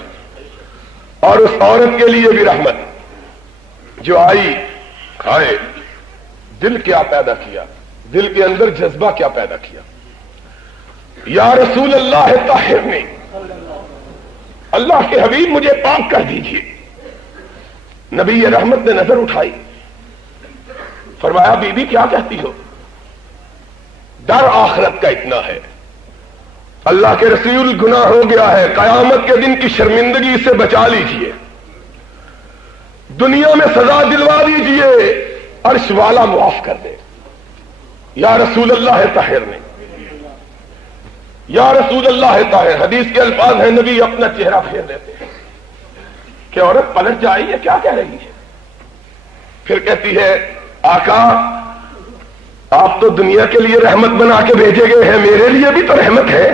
اور اس عورت کے لیے بھی رحمت جو آئی آئے۔ دل کیا پیدا کیا، دل کے اندر جذبہ کیا پیدا کیا؟ یا رسول اللہ طہرنی، اللہ کے حبیب مجھے پاک کر دیجئے۔ نبی رحمت نے نظر اٹھائی، فرمایا بی بی کیا کہتی ہو؟ ڈر آخرت کا اتنا ہے، اللہ کے رسول گناہ ہو گیا ہے، قیامت کے دن کی شرمندگی سے بچا لیجئے، دنیا میں سزا دلوا دیجئے، عرش والا معاف کر دے۔ یا رسول اللہ طاہرنی، یا رسول اللہ طاہر، حدیث کے الفاظ ہیں نبی اپنا چہرہ پھیر لیتے ہیں کہ عورت پلٹ جائے یہ کیا کہہ رہی ہے؟ پھر کہتی ہے آقا آپ تو دنیا کے لیے رحمت بنا کے بھیجے گئے ہیں، میرے لیے بھی تو رحمت ہے،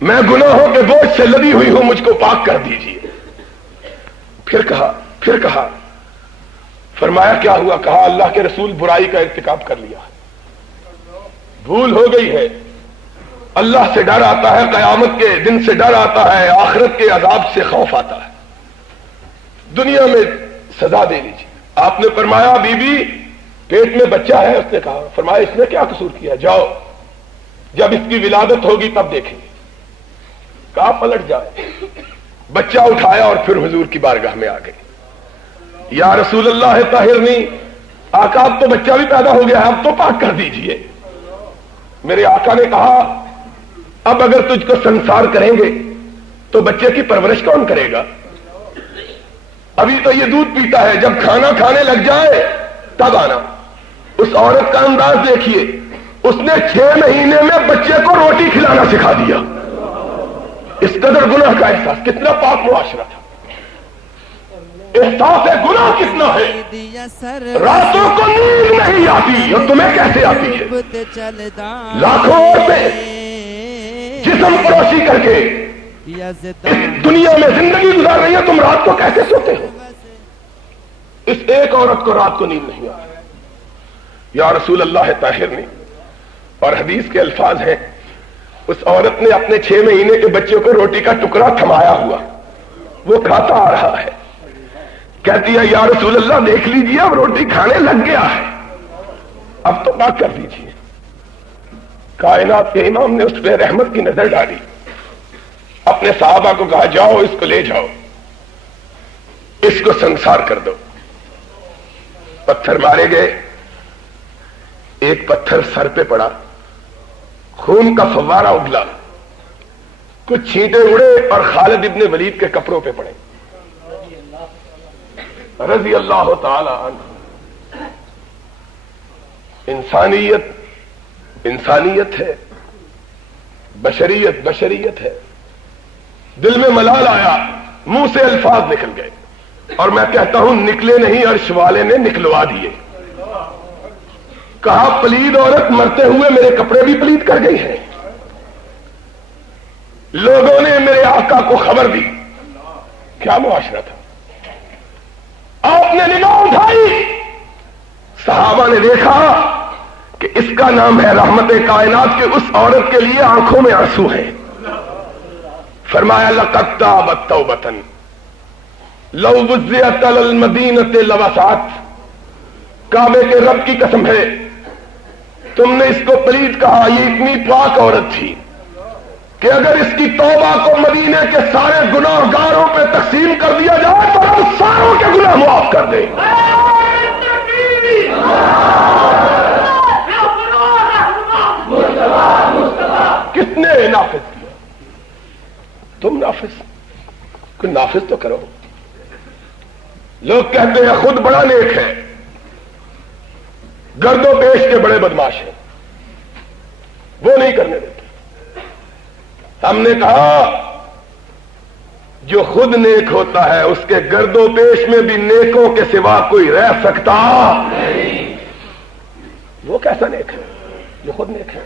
میں گناہوں کے بوجھ سے لدی ہوئی ہوں، مجھ کو پاک کر دیجیے۔ پھر کہا فرمایا کیا ہوا؟ کہا اللہ کے رسول برائی کا ارتکاب کر لیا، بھول ہو گئی ہے، اللہ سے ڈر آتا ہے، قیامت کے دن سے ڈر آتا ہے، آخرت کے عذاب سے خوف آتا ہے، دنیا میں سزا دے لیجیے۔ آپ نے فرمایا بی بی پیٹ میں بچہ ہے، اس نے کہا، فرمایا اس نے کیا قصور کیا؟ جاؤ جب اس کی ولادت ہوگی تب دیکھیں گے۔ کہا پلٹ جائے، بچہ اٹھایا اور پھر حضور کی بارگاہ میں آ گئی۔ یا رسول اللہ طاہرنی، آقا اب تو بچہ بھی پیدا ہو گیا ہے، اب تو پاک کر دیجئے۔ میرے آقا نے کہا اب اگر تجھ کو سنسار کریں گے تو بچے کی پرورش کون کرے گا؟ ابھی تو یہ دودھ پیتا ہے، جب کھانا کھانے لگ جائے تب آنا۔ اس عورت کا انداز دیکھیے، اس نے 6 مہینے میں بچے کو روٹی کھلانا سکھا دیا۔ اس قدر گناہ کا احساس، کتنا پاک معاشرہ تھا، احساس گناہ کتنا ہے۔ راتوں کو نیند نہیں آتی، اور تمہیں کیسے آتی ہے؟ لاکھوں عورتیں جسم فروشی کر کے دنیا میں زندگی گزار رہی ہے، تم رات کو کیسے سوتے ہو؟ اس ایک عورت کو رات کو نیند نہیں آئی، یا رسول اللہ طاہرنی، اور حدیث کے الفاظ ہیں، اس عورت نے اپنے 6 مہینے کے بچے کو روٹی کا ٹکڑا تھمایا ہوا، وہ کھاتا آ رہا ہے، کہتی ہے یا رسول اللہ دیکھ لیجیے اب روٹی کھانے لگ گیا ہے، اب تو پاک کر دیجیے۔ کائنات کے امام نے اس پہ رحمت کی نظر ڈالی، اپنے صحابہ کو کہا جاؤ اس کو لے جاؤ، اس کو سنسار کر دو۔ پتھر مارے گئے، ایک پتھر سر پہ پڑا، خون کا فوارہ اگلا، کچھ چھینٹے اڑے اور خالد ابن ولید کے کپڑوں پہ پڑے رضی اللہ تعالی عنہ۔ انسانیت انسانیت ہے، بشریت بشریت ہے۔ دل میں ملال آیا، منہ سے الفاظ نکل گئے، اور میں کہتا ہوں نکلے نہیں، عرش والے نے نکلوا دیے۔ کہا پلید عورت مرتے ہوئے میرے کپڑے بھی پلید کر گئی ہیں۔ لوگوں نے میرے آقا کو خبر دی، کیا معاشرہ تھا۔ آپ نے نگاہ اٹھائی، صحابہ نے دیکھا کہ اس کا نام ہے رحمت کائنات، کے اس عورت کے لیے آنکھوں میں آنسو ہیں۔ فرمایا لقد تابت توبۃ لو وزعت علی المدینۃ لوسعت، کعبے کے رب کی قسم ہے تم نے اس کو پلید کہا، یہ اتنی پاک عورت تھی کہ اگر اس کی توبہ کو مدینے کے سارے گناہ گاروں پہ تقسیم کر دیا جائے تو ہم ساروں کے گناہ معاف کر دیں۔ کس نے نافذ کیا؟ تم نافذ، کوئی نافذ تو کرو۔ لوگ کہتے ہیں خود بڑا نیک ہے، گرد و پیش کے بڑے بدماش ہیں، وہ نہیں کرنے دیتے۔ ہم نے کہا جو خود نیک ہوتا ہے اس کے گرد و پیش میں بھی نیکوں کے سوا کوئی رہ سکتا نہیں۔ وہ کیسا نیک ہے جو خود نیک ہے؟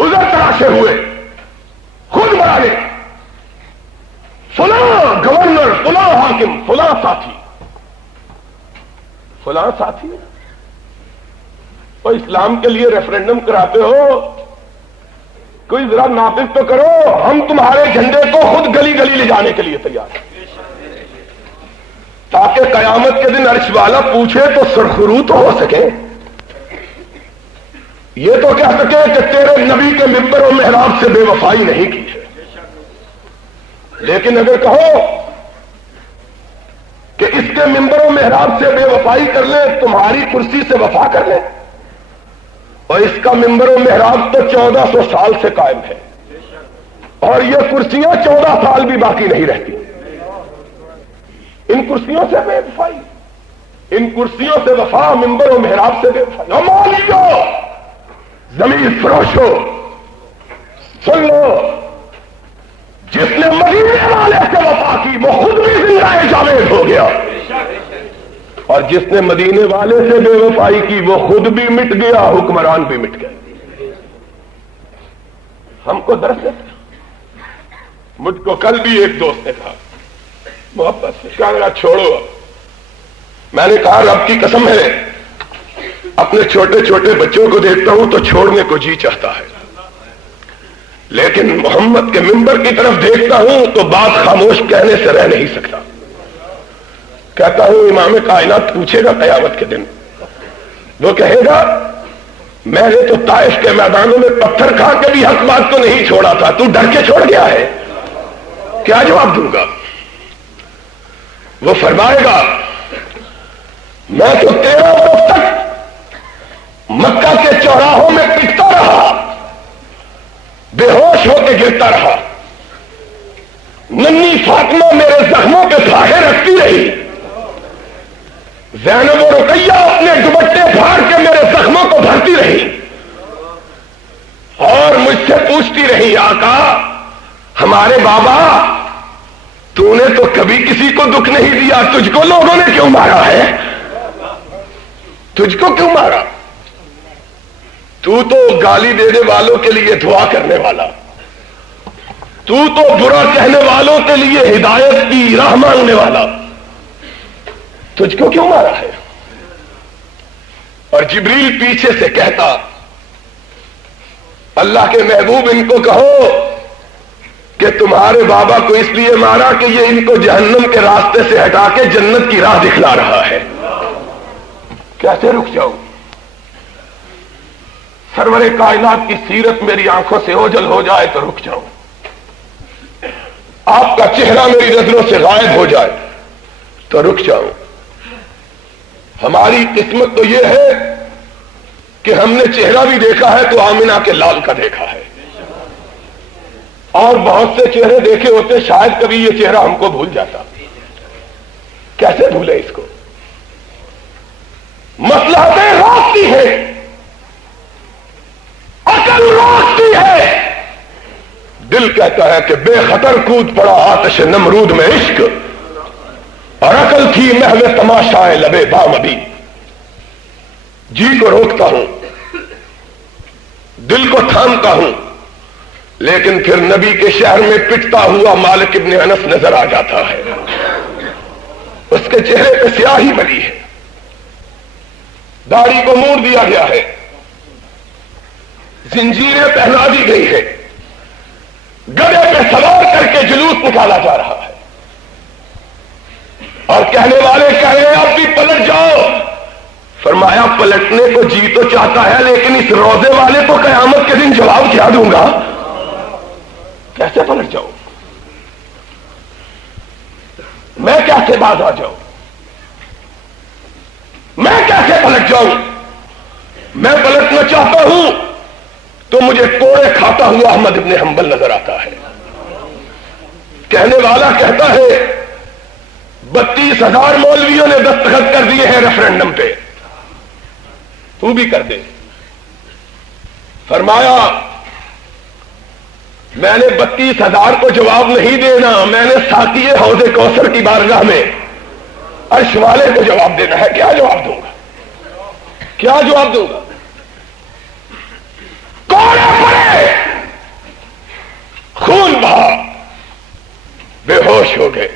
ادھر تراشے ہوئے، خود بڑا نیک، فلاں گورنر، فلاں حاکم، فلاں ساتھی، فلاں ساتھی۔ اور اسلام کے لیے ریفرینڈم کراتے ہو، کوئی ذرا نافذ تو کرو۔ ہم تمہارے جھنڈے کو خود گلی گلی لے جانے کے لیے تیار ہیں، تاکہ قیامت کے دن عرش والا پوچھے تو سرخرو تو ہو سکے، یہ تو کہہ سکے کہ تیرے نبی کے ممبر و محراب سے بے وفائی نہیں کی ہے۔ لیکن اگر کہو کہ اس کے ممبر و محراب سے بے وفائی کر لے، تمہاری کرسی سے وفا کر لے، اور اس کا ممبر و محراب تو 1400 سال سے قائم ہے، اور یہ کرسیاں 14 سال بھی باقی نہیں رہتی۔ ان کرسیوں سے بے وفائی، ان کرسیوں سے وفا، ممبر و محراب سے بے وفائی۔ مالیو، زمین فروشو، سن لو، جس نے مدینے والے سے وفا کی وہ خود بھی زندہ جاوید ہو گیا، اور جس نے مدینے والے سے بے وفائی کی وہ خود بھی مٹ گیا، حکمران بھی مٹ گئے۔ ہم کو درس دیتے، مجھ کو کل بھی ایک دوست نے کہا محبت سے، کہا چھوڑو۔ میں نے کہا رب کی قسم ہے اپنے چھوٹے چھوٹے بچوں کو دیکھتا ہوں تو چھوڑنے کو جی چاہتا ہے، لیکن محمد کے ممبر کی طرف دیکھتا ہوں تو بات خاموش کہنے سے رہ نہیں سکتا۔ کہتا ہوں امام کائنات پوچھے گا قیامت کے دن، وہ کہے گا میں نے تو طائف کے میدانوں میں پتھر کھا کے بھی حق بات کو نہیں چھوڑا تھا، تو ڈر کے چھوڑ گیا ہے، کیا جواب دوں گا؟ وہ فرمائے گا میں تو 13 وقت تک مکہ کے چوراہوں میں پٹتا رہا، بے ہوش ہو کے گرتا رہا، ننھی فاطمہ میرے زخموں پہ پھاہے رکھتی رہی، زینب و رقیہ اپنے دوپٹے پھاڑ کے میرے زخموں کو بھرتی رہی، اور مجھ سے پوچھتی رہی آقا ہمارے بابا تو نے تو کبھی کسی کو دکھ نہیں دیا، تجھ کو لوگوں نے کیوں مارا ہے؟ تجھ کو کیوں مارا؟ تو گالی دینے والوں کے لیے دعا کرنے والا، تو برا کہنے والوں کے لیے ہدایت کی راہ مانگنے والا، تجھ کو کیوں مارا ہے؟ اور جبریل پیچھے سے کہتا، اللہ کے محبوب ان کو کہو کہ تمہارے بابا کو اس لیے مارا کہ یہ ان کو جہنم کے راستے سے ہٹا کے جنت کی راہ دکھلا رہا ہے۔ کیسے رک جاؤں؟ سرور کائنات کی سیرت میری آنکھوں سے اوجھل ہو جائے تو رک جاؤں، آپ کا چہرہ میری نظروں سے غائب ہو جائے تو رک جاؤں۔ ہماری قسمت تو یہ ہے کہ ہم نے چہرہ بھی دیکھا ہے تو آمنہ کے لال کا دیکھا ہے، اور بہت سے چہرے دیکھے ہوتے شاید کبھی یہ چہرہ ہم کو بھول جاتا۔ کیسے بھولے اس کو؟ مصلحتیں روکتی ہے، عقل روکتی ہے، دل کہتا ہے کہ بے خطر کود پڑا آتش نمرود میں عشق، اور عقل تھی محو تماشائے لبے بام ابھی۔ جی کو روکتا ہوں، دل کو تھامتا ہوں، لیکن پھر نبی کے شہر میں پٹتا ہوا مالک ابن انس نظر آ جاتا ہے، اس کے چہرے پہ سیاہی بنی ہے، داڑھی کو موڑ دیا گیا ہے، زنجیریں پہنا دی گئی ہے، گدھے پہ سوار کر کے جلوس نکالا جا رہا ہے، اور کہنے والے کہہ رہے ہیں اب بھی پلٹ جاؤ۔ فرمایا پلٹنے کو جی تو چاہتا ہے، لیکن اس روزے والے کو قیامت کے دن جواب کیا دوں گا؟ کیسے پلٹ جاؤں؟ میں کیسے باز آ جاؤں؟ میں کیسے پلٹ جاؤں؟ میں پلٹنا چاہتا ہوں تو مجھے کوڑے کھاتا ہوا احمد ابن حنبل نظر آتا ہے۔ کہنے والا کہتا ہے 32,000 مولویوں نے دستخط کر دیے ہیں ریفرنڈم پہ، تو بھی کر دے۔ فرمایا میں نے 32,000 کو جواب نہیں دینا، میں نے ساقی حوض کوثر کی بارگاہ میں عرش والے کو جواب دینا ہے۔ کیا جواب دوں گا؟ کیا جواب دوں گا؟ کوڑے پڑے، خون بہا، بے ہوش ہو گئے،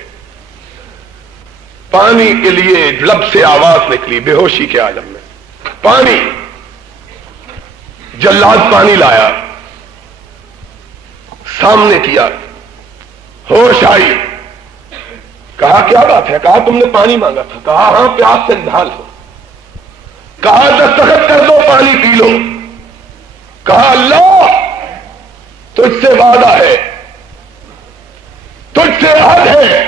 پانی کے لیے لب سے آواز نکلی بے ہوشی کے عالم میں، پانی۔ جلاد پانی لایا، سامنے کیا، ہوش آئی، کہا کیا بات ہے؟ کہا تم نے پانی مانگا تھا۔ کہا ہاں پیاس سے نڈھال ہو۔ کہا دستخط کر دو پانی پی لو۔ کہا اللہ تجھ سے وعدہ ہے، تجھ سے عہد ہے،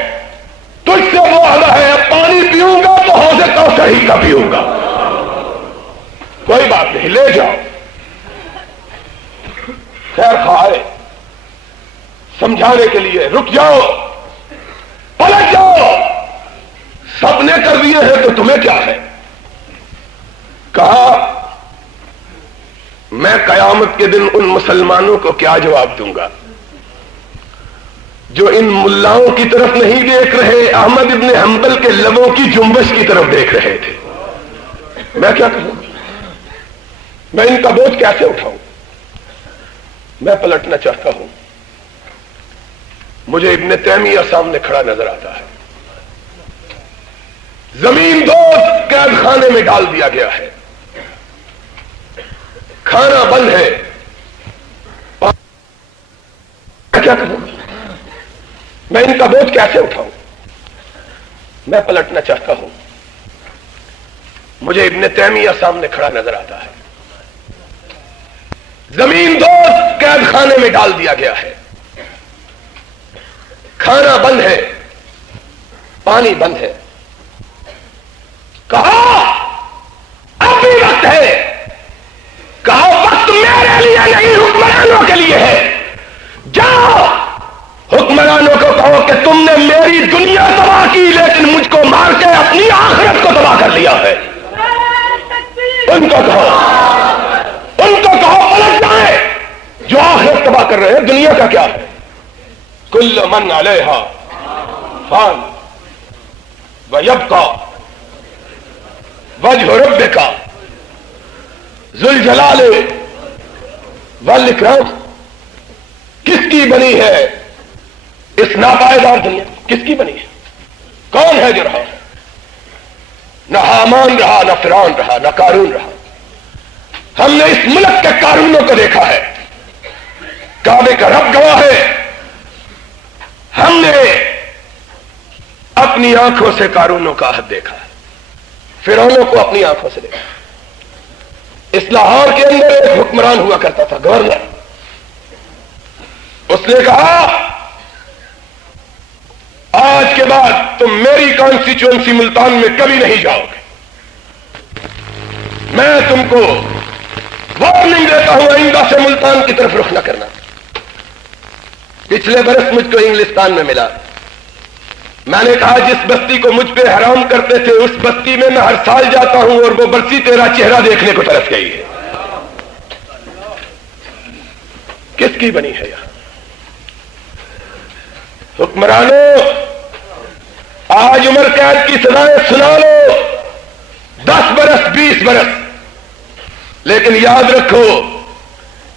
تجھ سے وعدہ ہے، پانی پیوں گا تو حوض کوثر ہی کا پیوں گا۔ کوئی بات نہیں، لے جاؤ۔ خیر خواہ سمجھانے کے لیے، رک جاؤ، پلٹ جاؤ، سب نے کر دیے ہیں تو تمہیں کیا ہے؟ کہا میں قیامت کے دن ان مسلمانوں کو کیا جواب دوں گا جو ان ملاؤں کی طرف نہیں دیکھ رہے، احمد ابن حنبل کے لبوں کی جنبش کی طرف دیکھ رہے تھے۔ میں کیا کروں؟ میں ان کا بوجھ کیسے اٹھاؤں؟ میں پلٹنا چاہتا ہوں، مجھے ابن تیمیہ سامنے کھڑا نظر آتا ہے، زمین دوست قید خانے میں ڈال دیا گیا ہے، کھانا بند ہے، میں کیا کروں؟ میں ان کا بوجھ کیسے اٹھاؤں؟ میں پلٹنا چاہتا ہوں، مجھے ابن تیمیہ سامنے کھڑا نظر آتا ہے، زمین دوست قید خانے میں ڈال دیا گیا ہے، کھانا بند ہے، پانی بند ہے۔ کہا اب بھی وقت ہے، کہا وقت میرے لیے نہیں حکمرانوں کے لیے ہے، جاؤ حکمرانوں کو کہو کہ تم نے میری دنیا تباہ کی لیکن مجھ کو مار کے اپنی آخرت کو تباہ کر لیا ہے۔ ان کو کہو پلٹ جائے، جو آخرت تباہ کر رہے ہیں، دنیا کا کیا ہے؟ کل من علیہا فان ویبقی وجہ ربک ذو الجلال والاکرام۔ کس کی بنی ہے؟ اس ناپائیدار دنیا کس کی بنی ہے؟ کون ہے جو رہا؟ نہ حامان رہا، نہ فرعون رہا، نہ قارون رہا. ہم نے اس ملک کے قارونوں کو دیکھا ہے. کعبے کا رب گواہ ہے، ہم نے اپنی آنکھوں سے قارونوں کا عہد دیکھا ہے، فرعونوں کو اپنی آنکھوں سے دیکھا. اس لاہور کے اندر ایک حکمران ہوا کرتا تھا، گورنر. اس نے کہا آج کے بعد تم میری کانسٹیچوئنسی ملتان میں کبھی نہیں جاؤ گے. میں تم کو وارننگ دیتا ہوں آئندہ سے ملتان کی طرف رخ نہ کرنا. پچھلے برس مجھ کو انگلستان میں ملا. میں نے کہا جس بستی کو مجھ پہ حرام کرتے تھے اس بستی میں میں ہر سال جاتا ہوں اور وہ برسی تیرا چہرہ دیکھنے کو ترس گئی ہے. کس کی بنی ہے یہاں؟ حکمرانوں، آج عمر قید کی سزائیں سنا لو، 10 برس 20 برس، لیکن یاد رکھو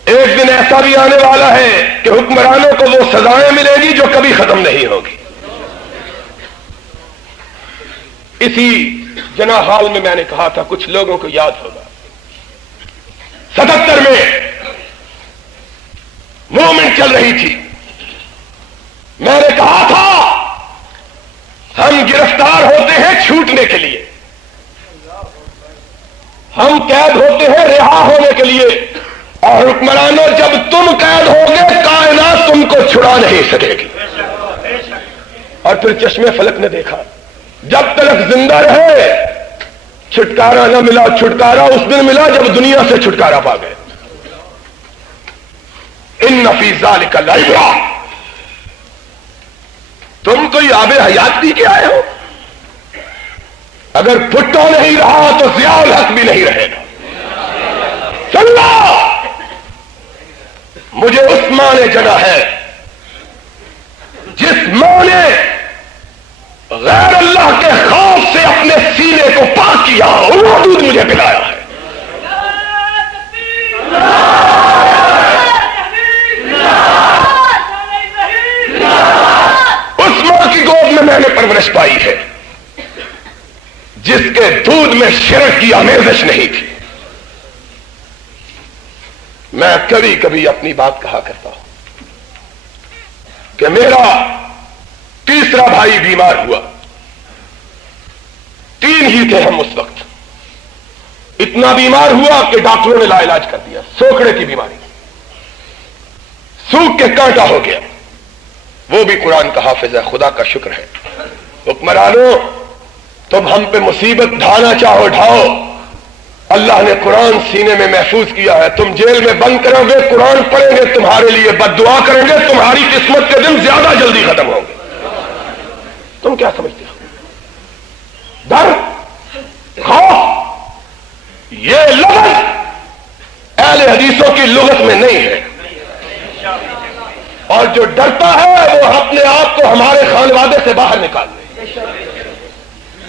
ایک دن ایسا بھی آنے والا ہے کہ حکمرانوں کو وہ سزائیں ملے گی جو کبھی ختم نہیں ہوگی. اسی جناح ہال میں میں نے کہا تھا، کچھ لوگوں کو یاد ہوگا 77 میں موومنٹ چل رہی تھی. میں نے کہا تھا ہم گرفتار ہوتے ہیں چھوٹنے کے لیے، ہم قید ہوتے ہیں رہا ہونے کے لیے، اور حکمرانوں جب تم قید ہوگے کائنات تم کو چھڑا نہیں سکے گی. اور پھر چشمے فلک نے دیکھا جب تک زندہ رہے چھٹکارا نہ ملا. چھٹکارا اس دن ملا جب دنیا سے چھٹکارا پا گئے. ان فی ذالک لعبرہ. تم کوئی آب حیات پی کے آئے ہو؟ اگر بھٹو نہیں رہا تو ضیاء الحق بھی نہیں رہے گا. چلو مجھے اس ماں نے جنا ہے جس ماں نے غیر اللہ کے خوف سے اپنے سینے کو پاک کیا اور وہ دودھ مجھے پلایا ہے. اس ماں کی گود میں نے پرورش پائی ہے جس کے دودھ میں شرک کی آمیزش نہیں تھی. میں کبھی کبھی اپنی بات کہا کرتا ہوں کہ میرا تیسرا بھائی بیمار ہوا. 3 ہی تھے ہم اس وقت. اتنا بیمار ہوا کہ ڈاکٹروں نے لا علاج کر دیا. سوکڑے کی بیماری، سوکھ کے کانٹا ہو گیا. وہ بھی قرآن کا حافظ ہے، خدا کا شکر ہے. حکمرانوں، تم ہم پہ مصیبت ڈھانا چاہو ڈھاؤ، اللہ نے قرآن سینے میں محفوظ کیا ہے. تم جیل میں بند کرو گے، قرآن پڑھیں گے، تمہارے لیے بد دعا کریں گے، تمہاری قسمت کے دن زیادہ جلدی ختم ہوں گے. تم کیا سمجھتے ہو؟ ڈر، خوف، یہ لغت اہل حدیثوں کی لغت میں نہیں ہے. اور جو ڈرتا ہے وہ اپنے آپ کو ہمارے خانوادے سے باہر نکال لے.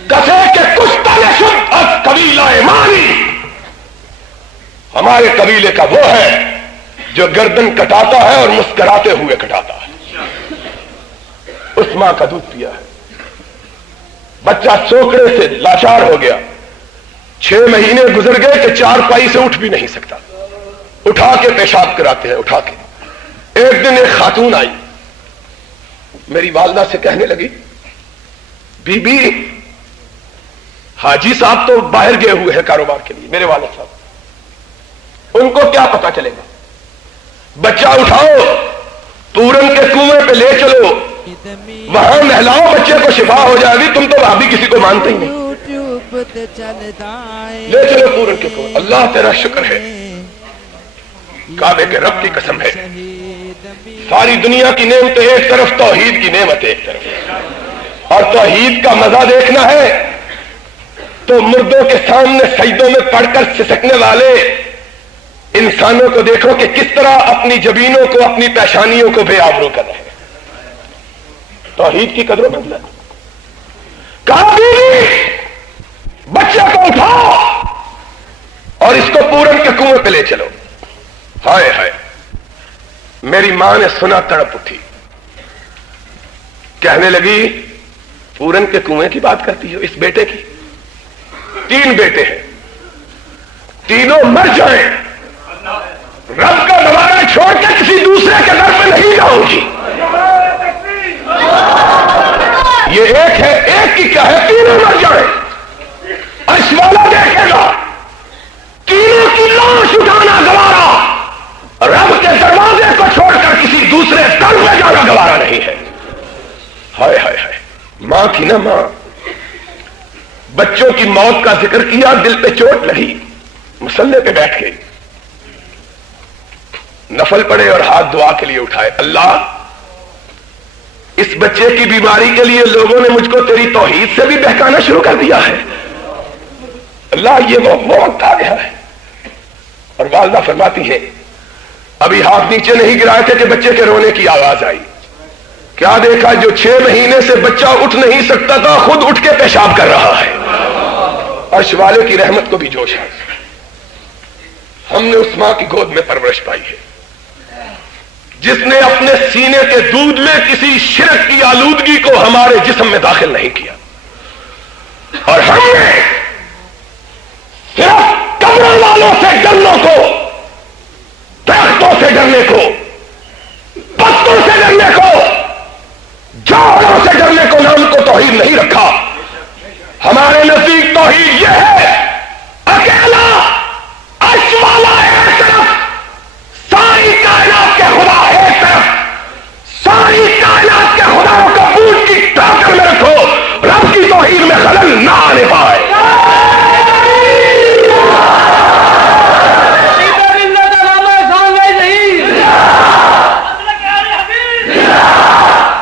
کسے کے کچھ شد از قبیلہ مانی. ہمارے قبیلے کا وہ ہے جو گردن کٹاتا ہے اور مسکراتے ہوئے کٹاتا ہے. اس ماں کا دودھ پیا ہے. بچہ سوکڑے سے لاچار ہو گیا. 6 مہینے گزر گئے کہ 4 پائی سے اٹھ بھی نہیں سکتا. اٹھا کے پیشاب کراتے ہیں، اٹھا کے. ایک دن ایک خاتون آئی، میری والدہ سے کہنے لگی، بی بی حاجی صاحب تو باہر گئے ہوئے ہیں کاروبار کے لیے، میرے والد صاحب، ان کو کیا پتا چلے گا؟ بچہ اٹھاؤ، پورن کے کنویں پہ لے چلو، وہاں نہلاؤ، بچے کو شفا ہو جائے گی. تم تو وہاں بھی کسی کو مانتے ہی نہیں. لے چلو پورن کے کنویں. اللہ تیرا شکر ہے، کعبے کے رب کی قسم ہے، ساری دنیا کی نعمتیں ایک طرف، توحید کی نعمت ایک طرف. اور توحید کا مزہ دیکھنا ہے تو مردوں کے سامنے سجدوں میں پڑھ کر سسکنے والے انسانوں کو دیکھو کہ کس طرح اپنی جبینوں کو، اپنی پیشانیوں کو بے آبرو کر رہے ہیں. توحید کی قدر و منزلت. کہا بچے کو اٹھاؤ اور اس کو پورن کے کنویں پہ لے چلو. ہائے ہائے، میری ماں نے سنا تڑپ اٹھی. کہنے لگی پورن کے کنویں کی بات کرتی ہو اس بیٹے کی؟ 3 بیٹے ہیں، تینوں مر جائیں، رب کا دوبارہ چھوڑ کے کسی دوسرے کے گھر پہ نہیں جاؤں گی۔ یہ ایک ہے، ایک کی کیا ہے، تینوں مر جائیں، عرش والا دیکھے گا، تینوں کی لاش اٹھانا گوارا، رب کے دروازے کو چھوڑ کر کسی دوسرے در میں جانا گوارا نہیں ہے۔ ہائے ہائے ہائے، ماں کی نا ماں، بچوں کی موت کا ذکر کیا، دل پہ چوٹ لگی، مصلے پہ بیٹھ گئی، نفل پڑے اور ہاتھ دعا کے لیے اٹھائے، اللہ اس بچے کی بیماری کے لیے لوگوں نے مجھ کو تیری توحید سے بھی بہکانا شروع کر دیا ہے، اللہ یہ وہ موت آ گیا ہے۔ اور والدہ فرماتی ہے ابھی ہاتھ نیچے نہیں گرائے تھے کہ بچے کے رونے کی آواز آئی، کیا دیکھا، جو 6 مہینے سے بچہ اٹھ نہیں سکتا تھا خود اٹھ کے پیشاب کر رہا ہے۔ عرش والے کی رحمت کو بھی جوش ہے، ہم نے اس ماں کی گود میں پرورش پائی ہے جس نے اپنے سینے کے دودھ میں کسی شرک کی آلودگی کو ہمارے جسم میں داخل نہیں کیا، اور ہم نے صرف قبروں والوں سے ڈرنے کو، درختوں سے ڈرنے کو، پتوں سے ڈرنے کو، جھاڑوں سے ڈرنے کو نام کو توحید نہیں رکھا۔ ہمارے نزدیک توحید یہ ہے اکیلا عرش والا ایک طرف، ساری کائنات کے خدا ایک طرف، ساری کائنات کے خداؤں کا پوچھ کی ٹاکر میں رکھو، رب کی توحید میں خلل نہ آنے پائے۔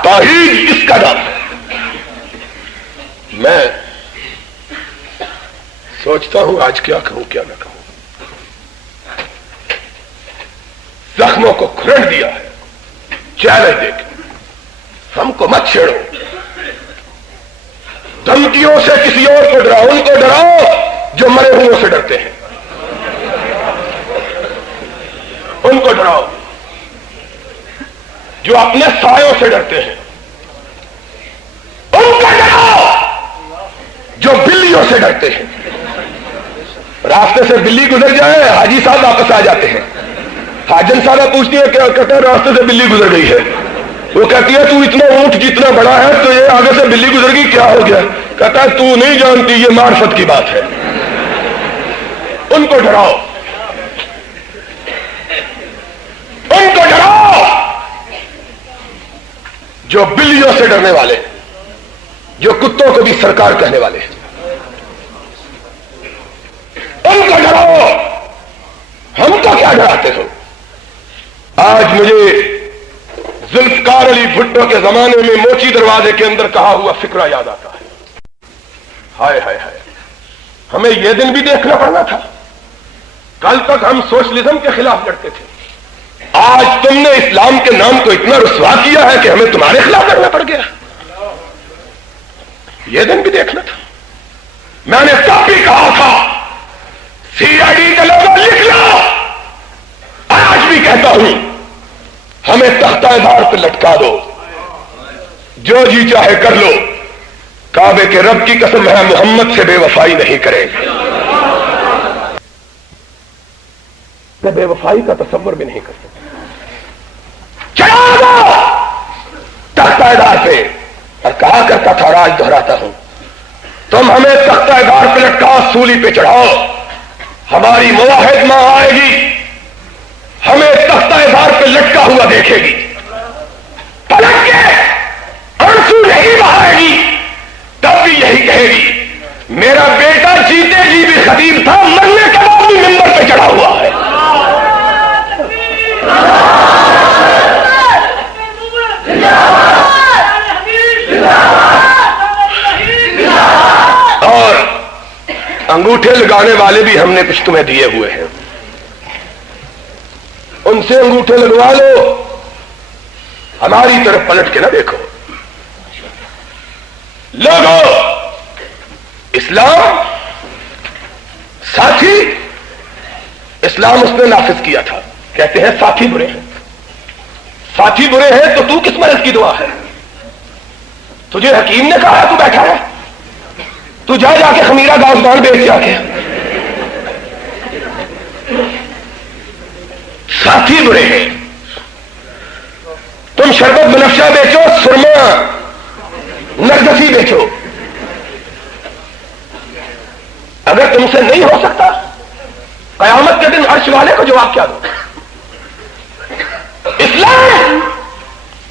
توحید اس کا نام ہے۔ میں سوچتا ہوں آج کیا کہوں کیا نہ کہوں، زخموں کو کھرڑ دیا ہے، چیلنج دے کے ہم کو مت چھیڑو، دھمکیوں سے کسی اور کو ڈراؤ، ان کو ڈراؤ جو مرے ہوئے سے ڈرتے ہیں، ان کو ڈراؤ جو اپنے سایوں سے ڈرتے ہیں، ان کو ڈراؤ جو بلیوں سے ڈرتے ہیں۔ راستے سے بلی گزر جائے حاجی صاحب واپس آ جاتے ہیں، حاجن صاحبہ پوچھتی ہے کہ کہتے ہیں راستے سے بلی گزر گئی ہے، وہ کہتی ہے تو اتنا اونٹ جتنا بڑا ہے تو یہ آگے سے بلی گزر گئی کیا ہو گیا؟ کہتا ہے تو نہیں جانتی، یہ معرفت کی بات ہے۔ ان کو ڈراؤ، ان کو ڈراؤ جو بلیوں سے ڈرنے والے، جو کتوں کو بھی سرکار کہنے والے ہیں، ان کو ڈراؤ، ہم کو کیا ڈراتے ہو؟ آج مجھے ذوالفقار علی بھٹو کے زمانے میں موچی دروازے کے اندر کہا ہوا فکرہ یاد آتا ہے، ہائے ہائے ہائے، ہمیں یہ دن بھی دیکھنا پڑنا تھا، کل تک ہم سوشلزم کے خلاف لڑتے تھے، آج تم نے اسلام کے نام کو اتنا رسوا کیا ہے کہ ہمیں تمہارے خلاف لڑنا پڑ گیا، یہ دن بھی دیکھنا تھا۔ میں نے تب بھی کہا تھا CID کے لوگوں لکھ لو، آج بھی کہتا ہوں ہمیں تختہ دار پہ لٹکا دو، جو جی چاہے کر لو، کعبے کے رب کی قسم ہے محمد سے بے وفائی نہیں کریں گے، بے وفائی کا تصور بھی نہیں کر سکتے۔ چڑھا دو تختہ دار پہ، اور کہا کرتا تھا اور آج دہراتا ہوں، تم ہمیں تختہ دار پہ لٹکاؤ، سولی پہ چڑھاؤ، ہماری موحد ماں آئے گی، ہمیں تختہ دار پہ لٹکا ہوا دیکھے گی، پلٹ کے آنسو نہیں بہائے گی، تب بھی یہی کہے گی میرا بیٹا جیتے جی بھی خطیب تھا، مرنے کے بعد بھی منبر پہ چڑھا ہوا ہے۔ اور انگوٹھے لگانے والے بھی ہم نے کچھ تمہیں دیے ہوئے ہیں، ان سے انگوٹھے لگوا لو، ہماری طرف پلٹ کے نہ دیکھو۔ لوگوں، اسلام ساتھی، اسلام اس نے نافذ کیا تھا، کہتے ہیں ساتھی برے ہیں، ساتھی برے ہیں تو کس مرض کی دعا ہے؟ تجھے حکیم نے کہا تو بیٹھا ہے، تو جا کے خمیرہ داستان بیچ جا کے. ساتھی برے ہیں. تم شربت بنفشہ بیچو، سرما نرگسی بیچو، اگر تم سے نہیں ہو سکتا قیامت کے دن عرش والے کو جواب کیا دو؟ اسلام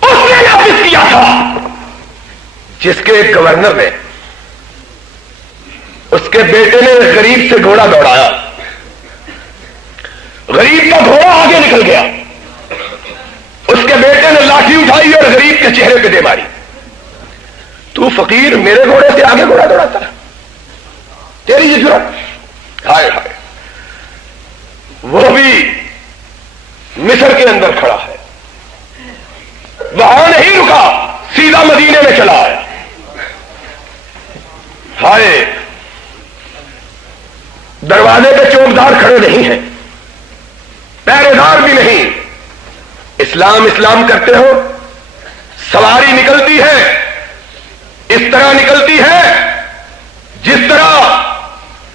اس نے نافذ کیا تھا جس کے ایک گورنر نے اس کے بیٹے نے غریب سے گھوڑا دوڑایا، غریب کا گھوڑا آگے نکل گیا، اس کے بیٹے نے لاٹھی اٹھائی اور غریب کے چہرے پہ دے ماری. تو فقیر میرے گھوڑے سے آگے گھوڑا دوڑاتا ہے، تیری یہ جرأت؟ ہائے ہائے. وہ بھی مصر کے اندر کھڑا ہے، وہاں نہیں رکا، سیدھا مدینے میں چلا آیا. ہائے، دروازے پہ چوکدار کھڑے نہیں ہیں، پہرے دار بھی نہیں. اسلام اسلام کرتے ہو، سواری نکلتی ہے اس طرح نکلتی ہے جس طرح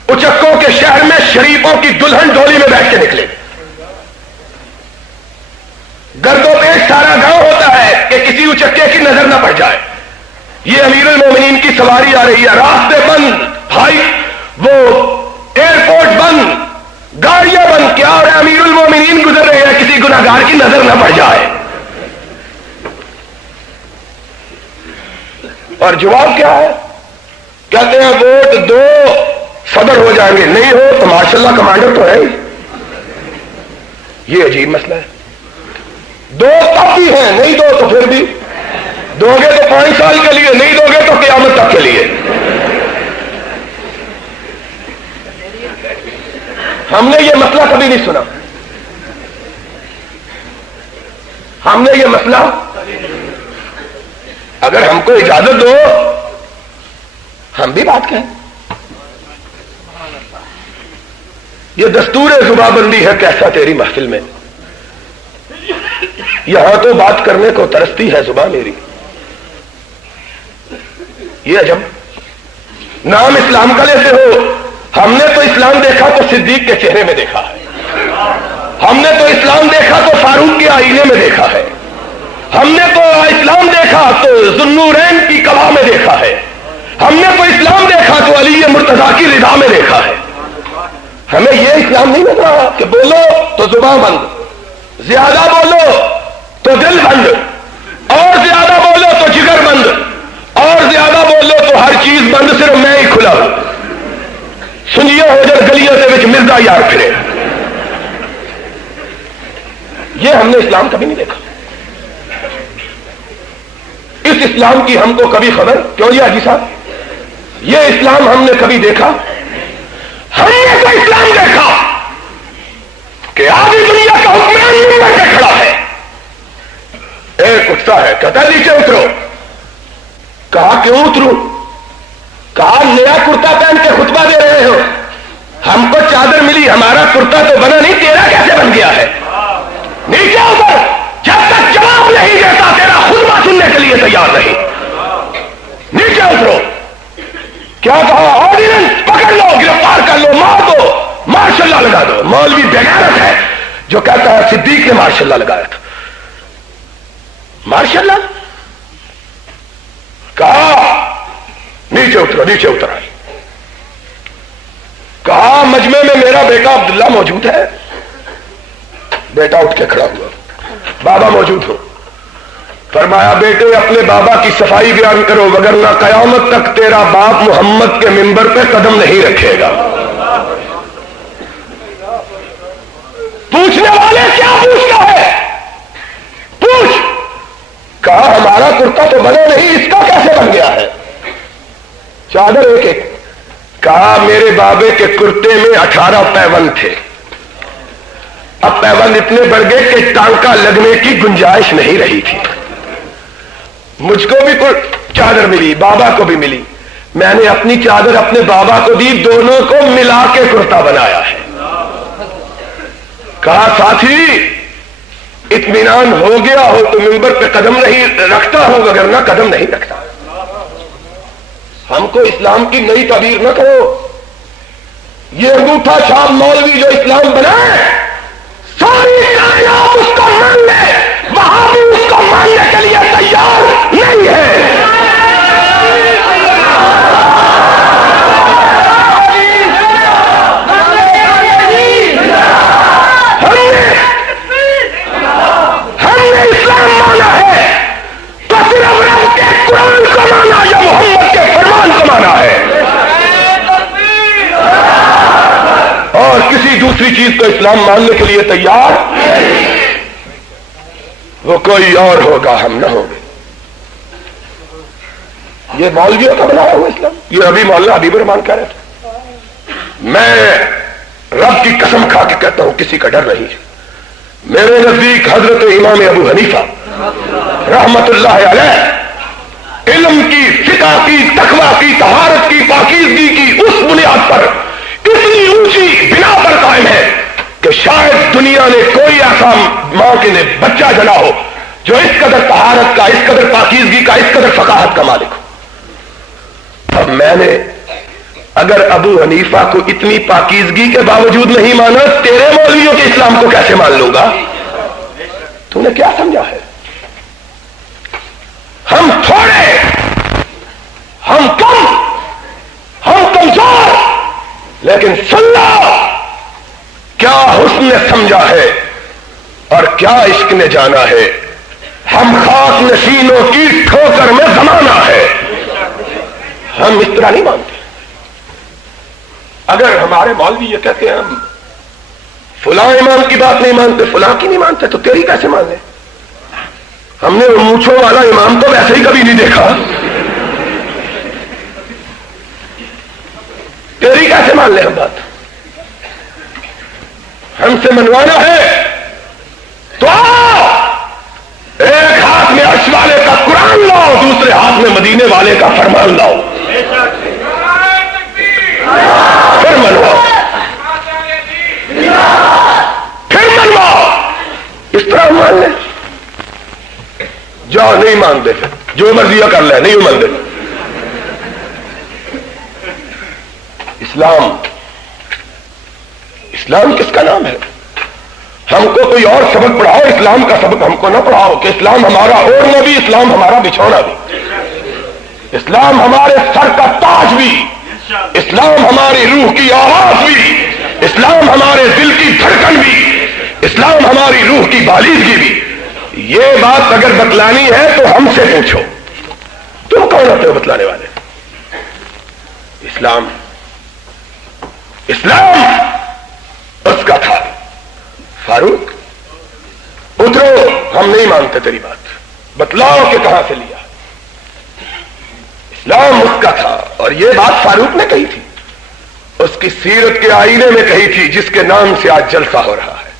اچکوں کے شہر میں شریفوں کی دلہن ڈولی میں بیٹھ کے نکلے. گرد و پیش سارا گاؤں ہوتا ہے کہ کسی اچکے کی نظر نہ پڑ جائے. یہ امیر المومنین کی سواری آ رہی ہے، راستے بند بھائی، وہ ایئرپورٹ بند، گاڑیاں بند، کیا اور امیر المومنین گزر رہے ہیں، کسی گناہگار کی نظر نہ پڑ جائے. اور جواب کیا ہے؟ کہتے ہیں ووٹ دو صدر ہو جائیں گے، نہیں ہو تو ماشاءاللہ کمانڈر تو ہے ہی. یہ عجیب مسئلہ ہے. دو تب بھی ہیں، نہیں دو تو پھر بھی دو گے تو 5 سال کے لیے، نہیں دو گے تو قیامت تک کے لیے. ہم نے یہ مسئلہ کبھی نہیں سنا، ہم نے یہ مسئلہ، اگر ہم کو اجازت دو ہم بھی بات کہیں. یہ دستور زباں بندی ہے کیسا تیری محفل میں، یہاں تو بات کرنے کو ترستی ہے زباں میری. یہ عجب نام اسلام کا لیتے ہو. ہم نے تو اسلام دیکھا تو صدیق کے چہرے میں دیکھا ہے، ہم نے تو اسلام دیکھا تو فاروق کے آئینے میں دیکھا ہے، ہم نے تو اسلام دیکھا تو ذوالنورین کی قبا میں دیکھا ہے، ہم نے تو اسلام دیکھا تو علی مرتضیٰ کی رضا میں دیکھا ہے. ہمیں یہ اسلام نہیں مل رہا کہ بولو تو زبان بند، زیادہ بولو تو دل بند، اور زیادہ بولو تو جگر بند، اور زیادہ بولو تو ہر چیز بند، صرف میں ہی کھلا ہوں. سنیے ہو جب گلیوں سے وچ مرزا یار پھرے. یہ ہم نے اسلام کبھی نہیں دیکھا. اس اسلام کی ہم کو کبھی خبر کیوں جی حاجی صاحب؟ یہ اسلام ہم نے کبھی دیکھا؟ ہم نے تو اسلام دیکھا کہ آدھی دنیا کا حکمران منبر پہ کھڑا ہے، ایک اٹھتا ہے کہتا ہے نیچے اترو. کہا کیوں اتروں؟ کہا نیا کرتا پہن کے خطبہ دے رہے ہو، ہم کو چادر ملی، ہمارا کرتا تو بنا نہیں، تیرا کیسے بن گیا ہے؟ نیچے اتر، جب تک جواب نہیں دیتا تیرا خطبہ سننے کے لیے تیار نہیں. نیچے اترو. کیا کہا؟ آرڈیننس پکڑ لو، گرفتار کر لو، مار دو، ماشاء اللہ لگا دو. مولوی بغیرت ہے جو کہتا ہے صدیق نے ماشاء اللہ لگایا تھا. ماشاء اللہ کہا نیچے اترو، نیچے اتر آئی. کہا مجمع میں میرا بیٹا عبداللہ موجود ہے. بیٹا اٹھ کے کھڑا ہوا، بابا موجود ہو. فرمایا بیٹے اپنے بابا کی صفائی بیان کرو وگرنہ قیامت تک تیرا باپ محمد کے منبر پہ قدم نہیں رکھے گا. پوچھنے والے کیا پوچھتا ہے؟ پوچھ. کہا ہمارا کرتا تو بنا نہیں، اس کا کیسے بن گیا ہے؟ چادر ایک ایک. کہا میرے بابے کے کرتے میں 18 پیوند تھے، اب پیوند اتنے بڑھ گئے کہ ٹانکا لگنے کی گنجائش نہیں رہی تھی. مجھ کو بھی چادر ملی، بابا کو بھی ملی، میں نے اپنی چادر اپنے بابا کو دی، دونوں کو ملا کے کرتا بنایا ہے. کہا ساتھی اطمینان ہو گیا ہو تو منبر پہ قدم نہیں رکھتا ہوں وگرنہ قدم نہیں رکھتا. ہم کو اسلام کی نئی تعبیر نہ کرو. یہ انگوٹھا چھاپ مولوی جو اسلام بنائے ساری کائنات اس کو مان لے, وہاں بھی اس کو ماننے کے لیے تیار نہیں ہے. ہم نے اسلام مانا ہے تو صرف رب کے قرآن کو مانا یا محمد کے فرمان کو مانا ہے, اور کسی دوسری چیز کو اسلام ماننے کے لیے تیار. وہ کوئی اور ہوگا, ہم نہ ہوں گے. یہ مولویوں کا بنایا ہوا اسلام. یہ ابھی مولانا حبیب الرحمان کہہ رہے تھے. میں رب کی قسم کھا کے کہتا ہوں کسی کا ڈر نہیں ہے. میرے نزدیک حضرت امام ابو حنیفہ رحمت اللہ علیہ علم کی, فقہ کی, تقویٰ کی, طہارت کی, پاکیزگی کی اس بنیاد پر اتنی اونچی بنا پر قائم ہے کہ شاید دنیا نے کوئی ایسا ماں کے نے بچہ جنا ہو جو اس قدر طہارت کا, اس قدر پاکیزگی کا, اس قدر فقاہت کا مالک ہو. اب میں نے اگر ابو حنیفہ کو اتنی پاکیزگی کے باوجود نہیں مانا, تیرے مولویوں کے اسلام کو کیسے مان لوں گا؟ تو نے کیا سمجھا ہے؟ ہم تھوڑے, ہم کم, ہم کمزور, لیکن سننا کیا حسن نے سمجھا ہے اور کیا عشق نے جانا ہے. ہم خاک نشینوں کی ٹھوکر میں زمانہ ہے. ہم اس طرح نہیں مانتے. اگر ہمارے مولوی یہ کہتے ہیں ہم فلاں امام کی بات نہیں مانتے, فلاں کی نہیں مانتے, تو تیری کیسے مان لیں؟ ہم نے مونچھوں والا امام تو ویسے ہی کبھی نہیں دیکھا, تیری کیسے مان لیں ہم بات؟ ہم سے منوانا ہے تو ایک ہاتھ میں عرش والے کا قرآن لاؤ, دوسرے ہاتھ میں مدینے والے کا فرمان لاؤ, پھر منواؤ, پھر منواؤ. اس طرح مان لیں. جاؤ, نہیں مانتے پھر جو مرضی کر لیں, نہیں مانتے. اسلام کس کا نام ہے؟ ہم کو کوئی اور سبق پڑھاؤ, اسلام کا سبق ہم کو نہ پڑھاؤ کہ اسلام ہمارا اوڑھنا بھی, اسلام ہمارا بچھونا بھی, اسلام ہمارے سر کا تاج بھی, اسلام ہماری روح کی آواز بھی, اسلام ہمارے دل کی دھڑکن بھی, اسلام ہماری روح کی بالیدگی بھی. یہ بات اگر بتلانی ہے تو ہم سے پوچھو, تم کون ہوتے ہو بتلانے والے؟ اسلام اس کا تھا. فاروق اترو, ہم نہیں مانتے تیری بات, بتلاؤ کہ کہاں سے لیا. اسلام اس کا تھا, اور یہ بات فاروق نے کہی تھی, اس کی سیرت کے آئینے میں کہی تھی جس کے نام سے آج جلسہ ہو رہا ہے.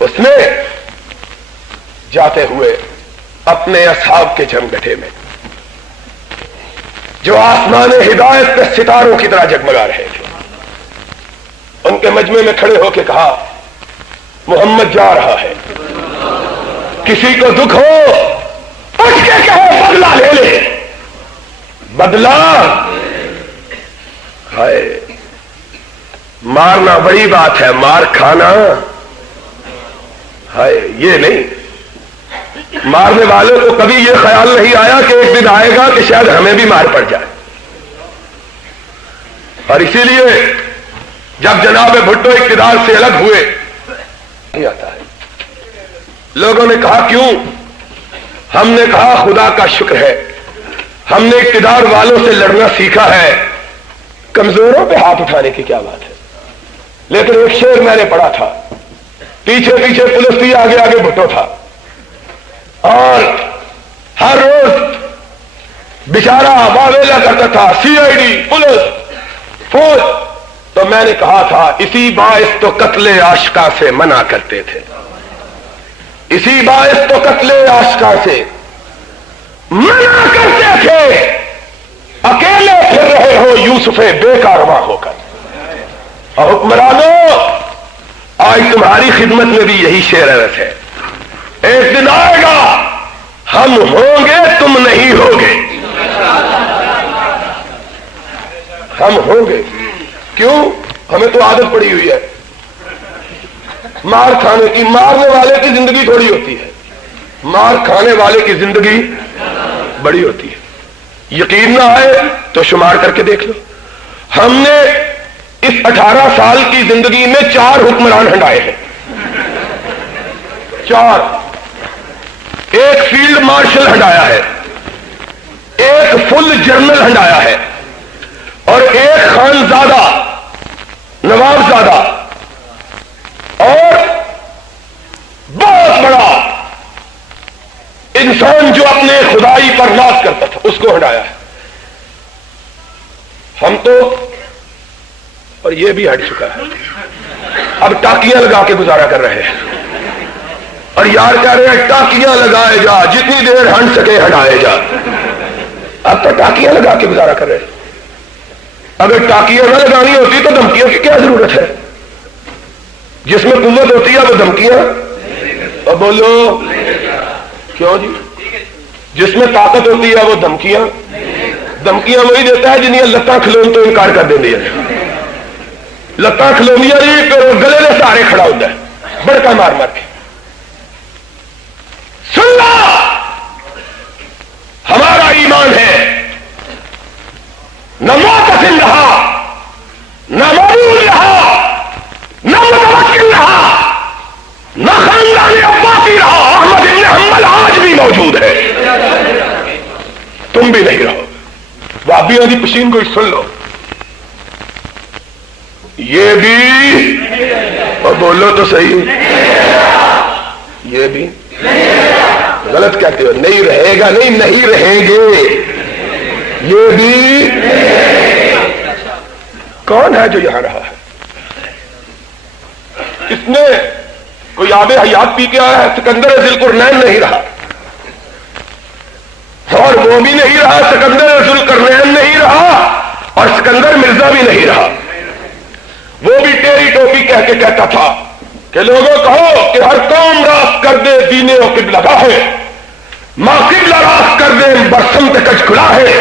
اس نے جاتے ہوئے اپنے اصحاب کے جمگٹھے میں جو آسمان ہدایت پہ ستاروں کی طرح جگمگا رہے تھے, ان کے مجمع میں کھڑے ہو کے کہا محمد جا رہا ہے, کسی کو دکھ ہو اٹھ کے کہو بدلہ لے لے. بدلہ ہائے, مارنا بڑی بات ہے, مار کھانا ہائے یہ نہیں. مارنے والوں کو کبھی یہ خیال نہیں آیا کہ ایک دن آئے گا کہ شاید ہمیں بھی مار پڑ جائے. اور اسی لیے جب جناب بھٹو اقتدار سے الگ ہوئے نہیں آتا ہے, لوگوں نے کہا کیوں؟ ہم نے کہا خدا کا شکر ہے ہم نے اقتدار والوں سے لڑنا سیکھا ہے, کمزوروں پہ ہاتھ اٹھانے کی کیا بات ہے. لیکن ایک شعر میں نے پڑھا تھا, پیچھے پیچھے پولیس تھی, آگے آگے بھٹو تھا, اور ہر روز بیچارہ واویلا کرتا تھا, سی آئی ڈی, پولیس, فوج. تو میں نے کہا تھا اسی باعث تو قتل عاشقاں سے منع کرتے تھے, اسی باعث تو قتل عاشقاں سے منع کرتے تھے. اکیلے پھر رہے ہو یوسف بے کارواں ہو کر, اور حکمرانوں آج تمہاری خدمت میں بھی یہی شعر ہے. ایک دن آئے گا ہم ہوں گے تم نہیں ہوگے, ہم ہوں گے. کیوں؟ ہمیں تو عادت پڑی ہوئی ہے مار کھانے کی. مارنے والے کی زندگی تھوڑی ہوتی ہے, مار کھانے والے کی زندگی بڑی ہوتی ہے. یقین نہ آئے تو شمار کر کے دیکھ لو. ہم نے اس 18 سال کی زندگی میں 4 حکمران ہنڈائے ہیں. 4. ایک فیلڈ مارشل ہنڈایا ہے, ایک فل جنرل ہنڈایا ہے, اور ایک خانزادہ نوابزادہ اور بہت بڑا انسان جو اپنے خدائی پر ناز کرتا تھا اس کو ہٹایا ہے. ہم تو, اور یہ بھی ہٹ چکا ہے, اب ٹاکیاں لگا کے گزارا کر رہے ہیں. اور یار کہہ رہے ہیں ٹاکیاں لگائے جا, جتنی دیر ہٹ سکے ہٹائے جا. اب تو ٹاکیاں لگا کے گزارا کر رہے ہیں. اگر ٹاکیاں نہ لگانی ہوتی تو دھمکیوں کی کیا ضرورت ہے؟ جس میں قوت ہوتی ہے وہ دھمکیاں, اور بولو کیوں جی؟ جس میں طاقت ہوتی ہے وہ دھمکیاں وہی دیتا ہے جنہیں لتاں کھلون تو انکار کر دیں. لتاں کھلونیاں گلے کے سہارے کھڑا ہوتا ہے بڑکا مار مار کے. سن لو, ہمارا ایمان ہے نہ معتصم رہا, نہ معمول رہا, نہ متوکل رہا, نہ خاندان عباسی رہا. احمد ابن حنبل آج بھی موجود ہے, تم بھی نہیں رہو. وہابیوں کی پشین کو سن لو. یہ بھی, اور بولو تو صحیح, یہ بھی غلط کہتے ہو. نہیں رہے گا, نہیں رہیں گے. یہ بھی کون ہے جو یہاں رہا ہے؟ اس نے کوئی آب حیات پی کے آیا ہے. سکندر ذوالقرنین نہیں رہا, اور وہ بھی نہیں رہا. سکندر ذوالقرنین نہیں رہا, اور سکندر مرزا بھی نہیں رہا. وہ بھی ٹیری ٹوپی کہہ کے کہتا تھا کہ لوگوں کہو کہ ہر قوم راست کر دے دینے و قبلہ کا ہے, ماں قبلہ راست کر دے برسمت کچ کھلا ہے.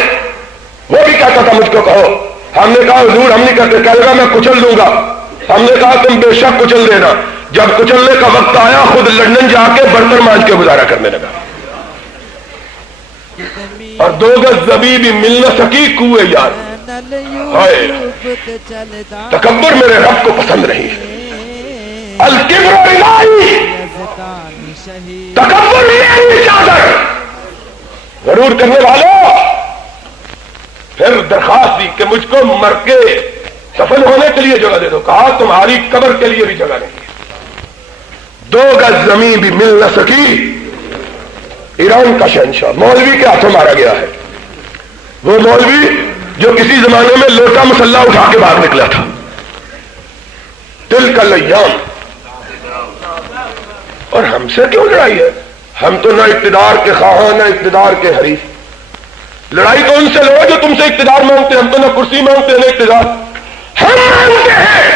وہ بھی کہتا تھا مجھ کو کہو. ہم نے کہا حضور ہم نہیں کرتے. کہے گا میں کچل دوں گا. ہم نے کہا تم بے شک کچل دینا. جب کچلنے کا وقت آیا خود لندن جا کے برتن مانج کے گزارا کرنے لگا. اور 2 گز زمین بھی مل نہ سکی کوئے یار. تکبر میرے رب کو پسند نہیں ہے. الکبر الہی, تکبر میری چادر. ضرور کرنے والوں پھر درخواست دی کہ مجھ کو مر کے دفن ہونے کے لیے جگہ دے دو. کہا تمہاری قبر کے لیے بھی جگہ نہیں. 2 گز زمین بھی مل نہ سکی. ایران کا شہنشاہ مولوی کے ہاتھوں مارا گیا ہے. وہ مولوی جو کسی زمانے میں لوٹا مسلح اٹھا کے باہر نکلا تھا. تلک الايام. اور ہم سے کیوں لڑائی ہے؟ ہم تو نہ اقتدار کے خواہاں نہ اقتدار کے حریف. لڑائی تو ان سے لڑو جو تم سے اقتدار مانگتے ہیں. ہم تو نہ کرسی مانگتے ہیں نہ اقتدار. ہم مانگتے ہیں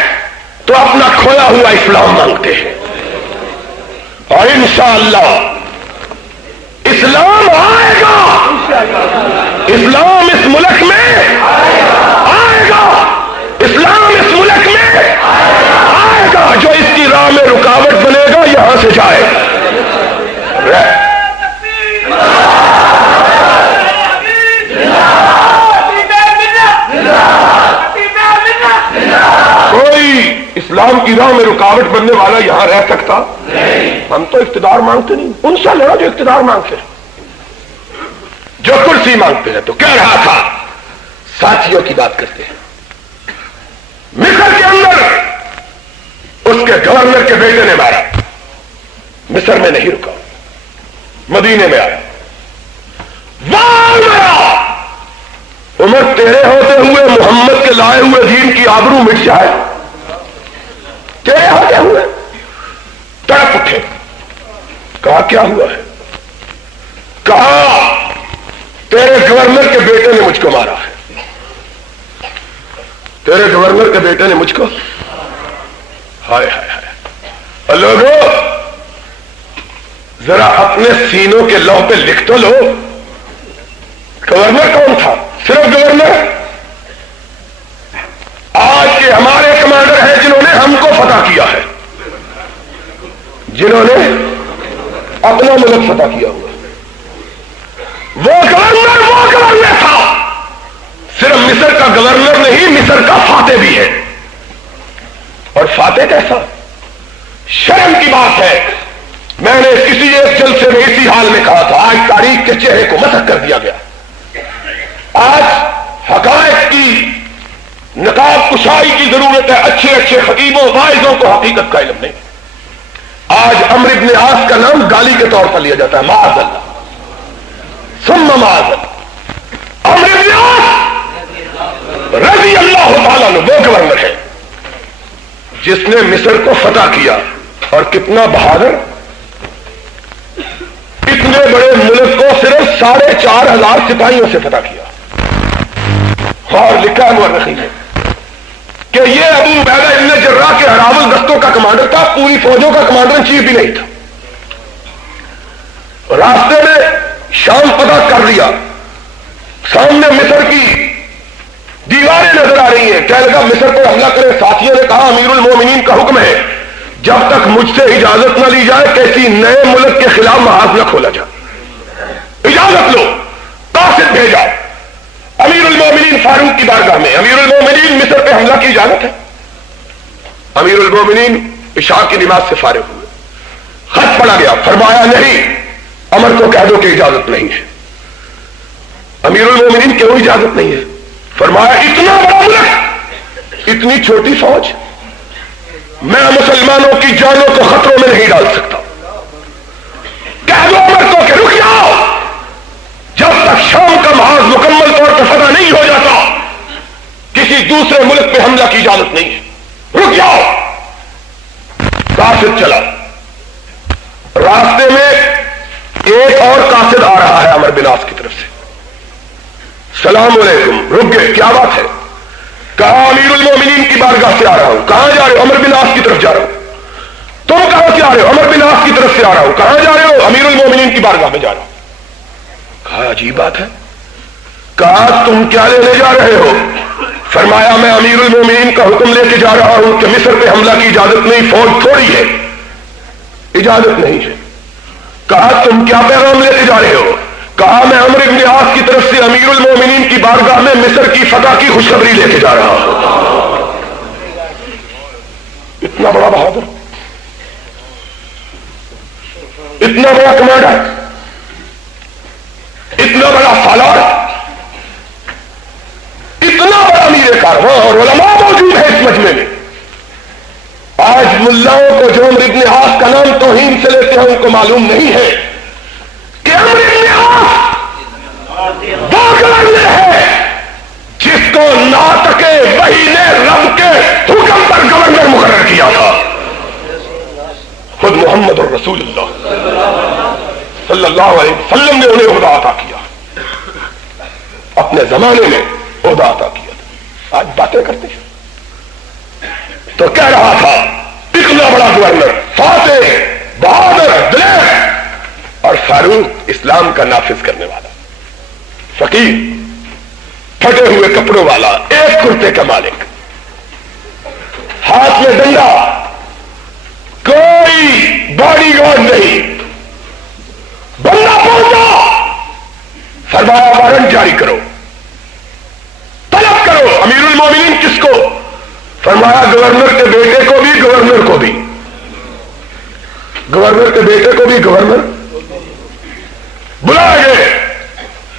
تو اپنا کھویا ہوا اسلام مانگتے ہیں, اور انشاءاللہ اسلام آئے گا. اسلام اس ملک میں آئے گا. اسلام اس ملک میں آئے گا. جو اس کی راہ میں رکاوٹ بنے گا یہاں سے جائے. کوئی اسلام کی راہ میں رکاوٹ بننے والا یہاں رہ سکتا؟ ہم تو اقتدار مانگتے نہیں. ان سے لڑو جو اقتدار مانگتے ہیں, جو کرسی مانگتے ہیں. تو کہہ رہا تھا ساتھیوں کی بات کرتے ہیں. مصر کے اندر اس کے گورنر کے بیٹے نے مارا. مصر میں نہیں رکا, مدینے میں آیا. عمر تیرے ہوتے ہوئے محمد کے لائے ہوئے دین کی آبرو مٹ جائے. تیرے ہوتے ہوئے تڑپ اٹھے. کہا کیا ہوا ہے؟ کہا تیرے گورنر کے بیٹے نے مجھ کو مارا ہے. تیرے گورنر کے بیٹے نے مجھ کو. ہائے ہائے ہائے. لوگوں ذرا اپنے سینوں کے لوح پہ لکھ تو لو. گورنر کون تھا؟ صرف گورنر. کمانڈر ہیں جنہوں نے ہم کو فتح کیا ہے، جنہوں نے اپنا ملک فتح کیا ہوا۔ وہ گورنر تھا، صرف مصر کا گورنر نہیں، مصر کا فاتح بھی ہے۔ اور فاتح کیسا؟ شرم کی بات ہے، میں نے کسی ایک جلسے میں اسی حال میں کہا تھا، آج تاریخ کے چہرے کو مسخ کر دیا گیا۔ آج حقائق کی نقاب کشائی کی ضرورت ہے، اچھے اچھے خطیبوں واعظوں کو حقیقت کا علم نہیں۔ آج عمرو بن عاص کا نام گالی کے طور پر لیا جاتا ہے، معاذ اللہ ثم معاذ اللہ۔ عمرو بن عاص رضی اللہ تعالیٰ عنہ وہ گورنر ہے جس نے مصر کو فتح کیا، اور کتنا بہادر، اتنے بڑے ملک کو صرف 4,500 سپاہیوں سے فتح کیا۔ اور لکھا ہے مورخین نے کہ یہ ابو عبیدہ ابن جراح کے ہراول دستوں کا کمانڈر تھا، پوری فوجوں کا کمانڈر ان چیف بھی نہیں تھا۔ راستے میں شام فتح کر لیا، سامنے مصر کی دیواریں نظر آ رہی ہیں، کہنے لگا مصر پر حملہ کرے۔ ساتھیوں نے کہا امیر المومنین کا حکم ہے جب تک مجھ سے اجازت نہ لی جائے کسی نئے ملک کے خلاف محاذ نہ کھولا جائے، اجازت لو۔ قاصد بھیجا امیر المومنین فاروق کی بارگاہ میں، امیر المومنین مصر پہ حملہ کی اجازت ہے؟ امیر المومنین عشاء کی نماز سے فارغ ہوئے، خط پڑا گیا، فرمایا نہیں، عمر کو کہہ دو کہ اجازت نہیں ہے۔ امیر المومنین کیوں اجازت نہیں ہے؟ فرمایا اتنا بڑا ملک، اتنی چھوٹی فوج، میں مسلمانوں کی جانوں کو خطروں میں نہیں ڈال سکتا، کہہ دو عمر کو کہ رک جاؤ، جب تک شام کا محاذ مکمل طور پر فتح نہیں ہو جاتا کسی دوسرے ملک پہ حملہ کی اجازت نہیں ہے، رک جاؤ۔ قاصد چلا، راستے میں ایک اور قاصد آ رہا ہے عمر بن عاص کی طرف سے، سلام علیکم، رک گئے، کیا بات ہے؟ کہا امیر المومنین کی بارگاہ سے آ رہا ہوں۔ کہاں جا رہے ہو؟ عمر بن عاص کی طرف جا رہا ہوں۔ تم کہاں سے آ رہے ہو؟ عمر بن عاص کی طرف سے آ رہا ہوں۔ کہاں جا رہے ہو؟ امیر المومنین کی بارگاہ میں جا رہا ہوں۔ کہا عجیب بات ہے، کہا تم کیا لینے جا رہے ہو؟ فرمایا میں امیر المومنین کا حکم لے کے جا رہا ہوں کہ مصر پہ حملہ کی اجازت نہیں، فوج تھوڑی ہے، اجازت نہیں ہے۔ کہا تم کیا پیغام لے کے جا رہے ہو؟ کہا میں عمر بن عاص کی طرف سے امیر المومنین کی بارگاہ میں مصر کی فتح کی خوشخبری لے کے جا رہا ہوں۔ اتنا بڑا بہادر، اتنا بڑا کمانڈر، اتنا بڑا سالار، اتنا بڑا امیر کارواں، اور علماء موجود ہے اس مجمع میں۔ آج ملاؤں کو جو عمر بن عاص کا نام توہین سے لیتے ہیں ان کو معلوم نہیں ہے کہ عمر بن عاص وہ گورنر ہے جس کو ناطق وحی نے رب کے حکم پر گورنر مقرر کیا تھا، خود محمد الرسول اللہ صلی اللہ علیہ وسلم نے انہیں عہدہ عطا کیا، اپنے زمانے میں عہدہ عطا کیا تھا۔ آج باتیں کرتے ہیں تو کہہ رہا تھا اتنا بڑا گورنر، فاتح، بہادر، دلیر، اور فاروق اسلام کا نافذ کرنے والا، فقیر، پھٹے ہوئے کپڑوں والا، ایک کرتے کا مالک، ہاتھ میں ڈنڈا، کوئی باڈی گارڈ نہیں، بندہ پہنچا، فرمایا وارنٹ جاری کرو، طلب کرو۔ امیر المومنین کس کو؟ فرمایا گورنر کے بیٹے کو بھی، گورنر کو بھی، گورنر کے بیٹے کو بھی، گورنر بلائے گئے،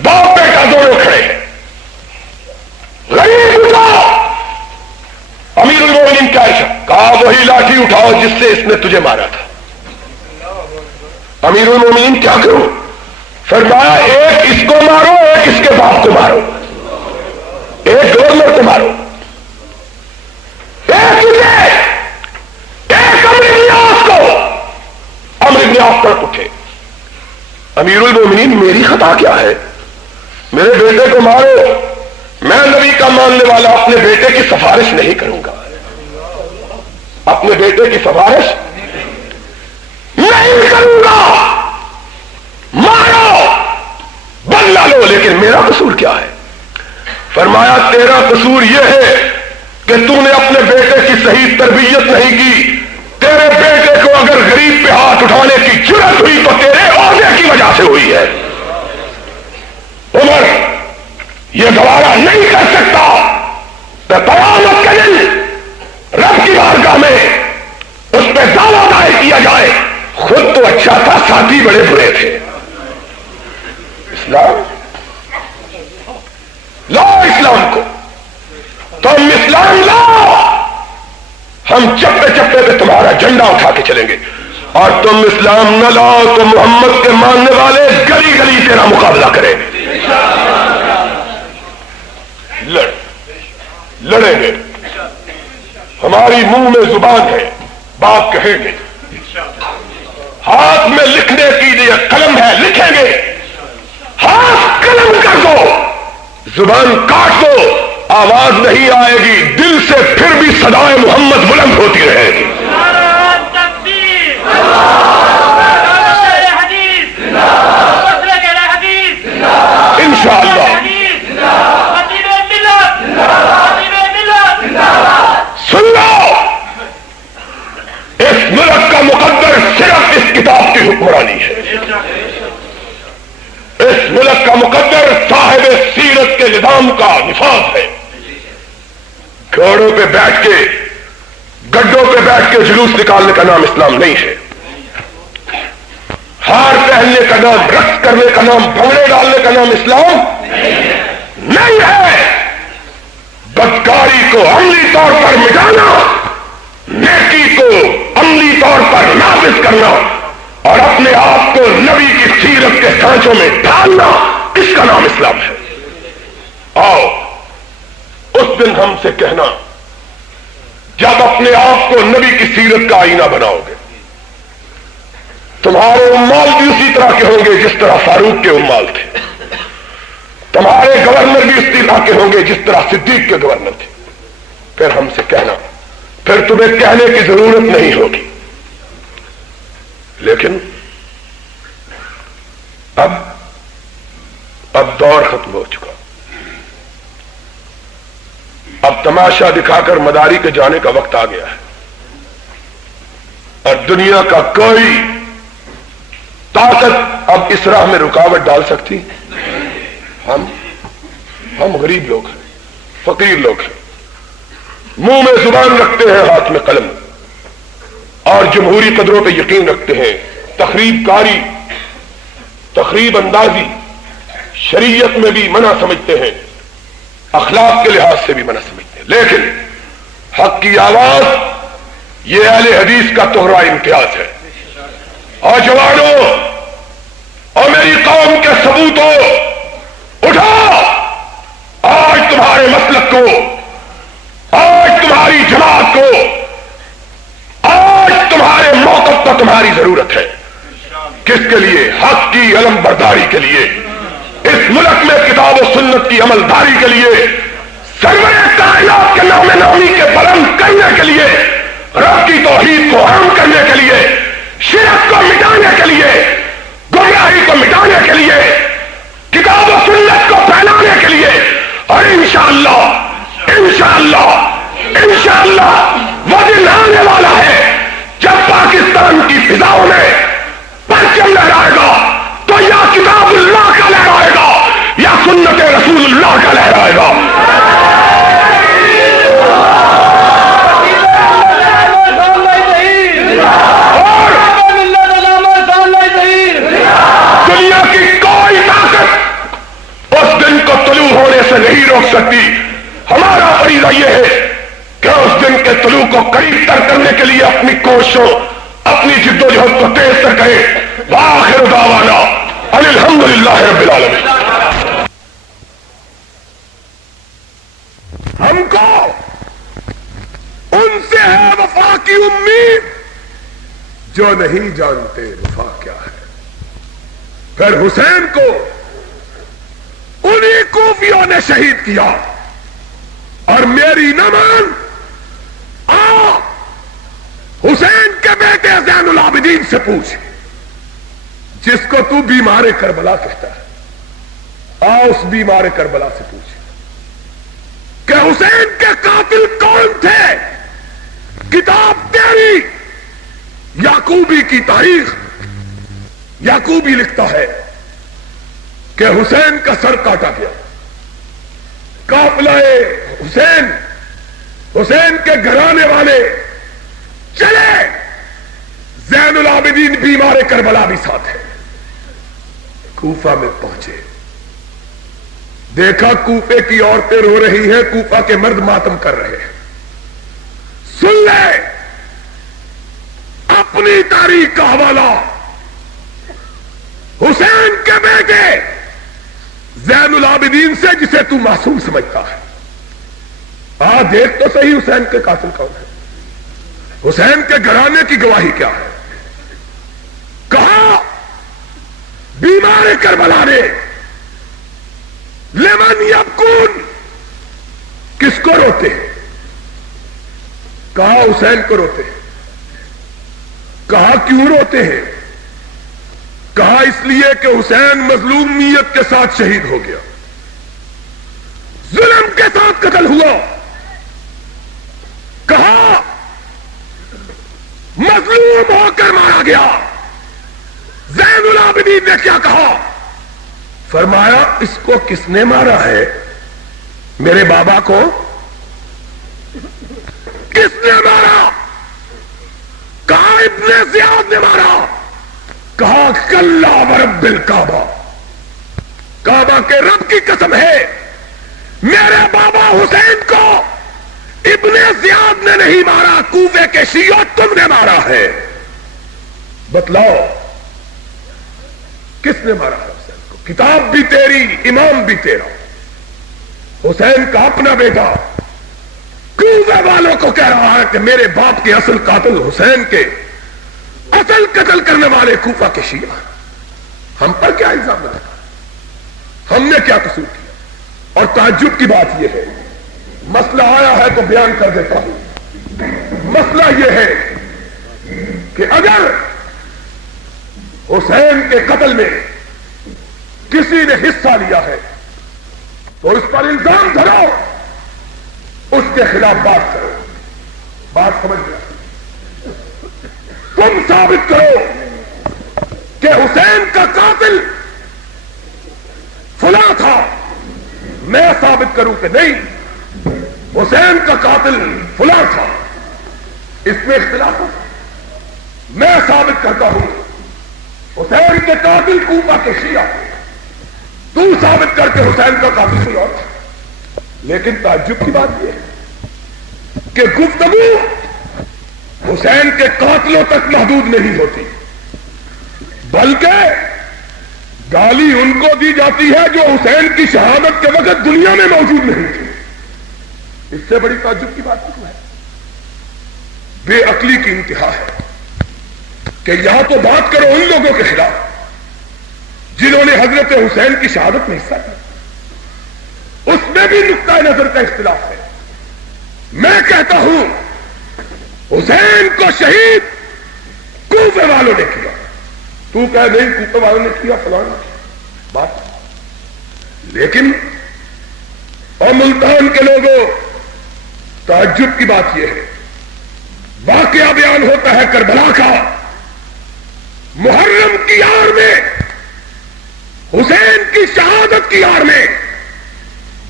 باپ بیٹا دونوں کھڑے ہیں، غریب اٹھا، امیر المومنین کیا عشق؟ کہا وہی لاٹھی اٹھاؤ جس سے اس نے تجھے مارا تھا۔ امیر المومنین کیا کرو؟ فرمایا ایک اس کو مارو، ایک اس کے باپ کو مارو، ایک گورنر کو مارو، ایک عمرو بن عاص کو۔ عمرو بن عاص پر اٹھے، امیر المومنین میری خطا کیا ہے؟ میرے بیٹے کو مارو، میں نبی کا ماننے والا اپنے بیٹے کی سفارش نہیں کروں گا، اپنے بیٹے کی سفارش نہیں کروں گا، مارو، بدلہ لو، لیکن میرا قصور کیا ہے؟ فرمایا تیرا قصور یہ ہے کہ تو نے اپنے بیٹے کی صحیح تربیت نہیں کی. تیرے بیٹے کو اگر غریب پہ ہاتھ اٹھانے کی جرأت ہوئی تو تیرے عہدے کی وجہ سے ہوئی ہے. عمر یہ گوارا نہیں کر سکتا کہ قیامت کے دن رب کی بارگاہ میں اس پہ دعویٰ دائر کیا جائے خود تو اچھا تھا ساتھی بڑے برے تھے. اسلام لا اسلام کو تم اسلام لاؤ، ہم چپے چپے پہ تمہارا جھنڈا اٹھا کے چلیں گے. اور تم اسلام نہ لاؤ تو محمد کے ماننے والے گلی گلی تیرا مقابلہ کریں گے، لڑیں گے. ہماری منہ میں زبان ہے، بات کہیں گے. ہاتھ میں لکھنے کی لیے قلم ہے، لکھیں گے. ہاتھ قلم کر دو، زبان کاٹ دو، آواز نہیں آئے گی، دل سے پھر بھی صدائے محمد بلند ہوتی رہے گی. انشاءاللہ. سن لو، اس ملک کا مقدر صرف اس کتاب کی حکمرانی ہے. اس ملک کا مقدر صاحب سیرت کے نظام کا نفاذ ہے. گھوڑوں پہ بیٹھ کے، گڈوں پہ بیٹھ کے جلوس نکالنے کا نام اسلام نہیں ہے. ہار پہننے کا نام، رقص کرنے کا نام، بھنگڑے ڈالنے کا نام اسلام نہیں ہے. بدکاری کو عملی طور پر مٹانا، نیکی کو عملی طور پر نافذ کرنا اور اپنے آپ کو نبی کی سیرت کے سانچوں میں ڈالنا، اس کا نام اسلام ہے. آؤ اس دن ہم سے کہنا جب اپنے آپ کو نبی کی سیرت کا آئینہ بناؤ گے. تمہارے امال بھی اسی طرح کے ہوں گے جس طرح فاروق کے امال تھے. تمہارے گورنر بھی اس طرح کے ہوں گے جس طرح صدیق کے گورنر تھے. پھر ہم سے کہنا، پھر تمہیں کہنے کی ضرورت نہیں ہوگی. لیکن اب دور ختم ہو چکا. اب تماشا دکھا کر مداری کے جانے کا وقت آ گیا ہے. اور دنیا کا کوئی طاقت اب اس راہ میں رکاوٹ ڈال سکتی؟ ہم غریب لوگ ہیں، فقیر لوگ ہیں، منہ میں زبان رکھتے ہیں، ہاتھ میں قلم، اور جمہوری قدروں پہ یقین رکھتے ہیں. تخریب کاری، تخریب اندازی شریعت میں بھی منع سمجھتے ہیں، اخلاق کے لحاظ سے بھی منع سمجھتے ہیں. لیکن حق کی آواز یہ اہل حدیث کا توہرا امتیاز ہے. اور جوانوں اور میری قوم کے ثبوتوں، اٹھو. آج تمہارے مسلک کو، آج تمہاری جماعت کو، آج تمہارے موقف پر تمہاری ضرورت ہے. کس کے لیے؟ حق کی علم برداری کے لیے، اس ملک میں کتاب و سنت کی عملداری کے لیے، سرور کائنات کے نام نامی کے بلند کرنے کے لیے، رب کی توحید کو عام کرنے کے لیے، شرک کو مٹانے کے لیے، گمراہی کو مٹانے کے لیے، کتاب و سنت کو پھیلانے کے لیے. اور انشاءاللہ وہ دن آنے والا ہے جب پاکستان کی فضاؤں میں پرچم لہرائے گا تو یا کتاب اللہ کا لہرائے گا یا سنت رسول اللہ کا لہرائے گا. دنیا کی کوئی طاقت اس دن کو طلوع ہونے سے نہیں روک سکتی. ہمارا فریضہ یہ ہے کہ اس دن کے طلوع کو قریب تر کرنے کے لیے اپنی کوششوں، اپنی جدوجہد کو تیز تر کریں. وآخر دعوانا ان الحمدللہ رب العالمین. ہم کو ان سے ہے وفا کی امید جو نہیں جانتے وفا کیا ہے. پھر حسین کو انہی کوفیوں نے شہید کیا. اور میری نہ مان، آ حسین کے بیٹے زین العابدین سے پوچھ، جس کو تو بیمار کربلا کہتا ہے، آ اس بیمار کربلا سے پوچھ کہ حسین کے قاتل کون تھے؟ کتاب تیری یعقوبی کی تاریخ، یعقوبی لکھتا ہے کہ حسین کا سر کاٹا گیا، قافلہ حسین، حسین کے گھرانے والے چلے، زین العابدین بیمار کربلا بھی ساتھ ہے، کوفہ میں پہنچے، دیکھا کوفے کی عورتیں رو رہی ہیں، کوفہ کے مرد ماتم کر رہے ہیں، سن لے اپنی تاریخ کا حوالہ حسین کے بیٹے زین العابدین سے، جسے تو معصوم سمجھتا ہے، دیکھ تو صحیح حسین کے قاتل کون ہے، حسین کے گھرانے کی گواہی کیا ہے؟ کہا بیمار کربلا نے لمن یبکون، کس کو روتے ہیں؟ کہا حسین کو روتے ہیں۔ کہا کیوں روتے ہیں؟ کہا اس لیے کہ حسین مظلومیت کے ساتھ شہید ہو گیا، ظلم کے ساتھ قتل ہوا۔ کہا مظلوم ہو کر مارا گیا۔ زین العابدین نے کیا کہا؟ فرمایا اس کو کس نے مارا ہے؟ میرے بابا کو کس نے مارا؟ کہا ابن زیاد نے مارا۔ کہا کلا ورب الکعبہ، کعبہ کے رب کی قسم ہے، میرے بابا حسین کو ابن زیاد نے نہیں مارا، کوفے کے شیعہ تم نے مارا ہے۔ بتلاؤ کس نے مارا ہے حسین کو؟ کتاب بھی تیری، امام بھی تیرا، حسین کا اپنا بیٹا کوفے والوں کو کہہ رہا ہے کہ میرے باپ کے اصل قاتل حسین کے اصل قتل کرنے والے کوفہ کے شیعہ، ہم پر کیا الزام لگا؟ ہم نے کیا قصور کیا؟ اور تعجب کی بات یہ ہے، مسئلہ آیا ہے تو بیان کر دیتا ہوں۔ مسئلہ یہ ہے کہ اگر حسین کے قتل میں کسی نے حصہ لیا ہے تو اس پر الزام دھرو، اس کے خلاف بات کرو۔ بات سمجھ گیا؟ تم ثابت کرو کہ حسین کا قاتل فلاں تھا، میں ثابت کروں کہ نہیں حسین کا قاتل فلاں تھا، اس میں اختلاف ہے۔ میں ثابت کرتا ہوں حسین کے قاتل کوفہ کے شیعہ، تو ثابت کر کے حسین کا قاتل کوئی اور تھا۔ لیکن تعجب کی بات یہ ہے کہ گفتگو حسین کے قاتلوں تک محدود نہیں ہوتی، بلکہ گالی ان کو دی جاتی ہے جو حسین کی شہادت کے وقت دنیا میں موجود نہیں تھی۔ اس سے بڑی تعجب کی بات نہیں ہے، بے عقلی کی انتہا ہے کہ یا تو بات کرو ان لوگوں کے خلاف جنہوں نے حضرت حسین کی شہادت میں حصہ لیا، اس میں بھی نقطہ نظر کا اختلاف ہے۔ میں کہتا ہوں حسین کو شہید کوفے والوں نے کیا، تو کہہ نہیں کوفے والوں نے کیا، فلاں نے کیا، بات۔ لیکن اور ملتان کے لوگوں، تعجب کی بات یہ ہے، واقعہ بیان ہوتا ہے کربلا کا، محرم کی آڑ میں، حسین کی شہادت کی آڑ میں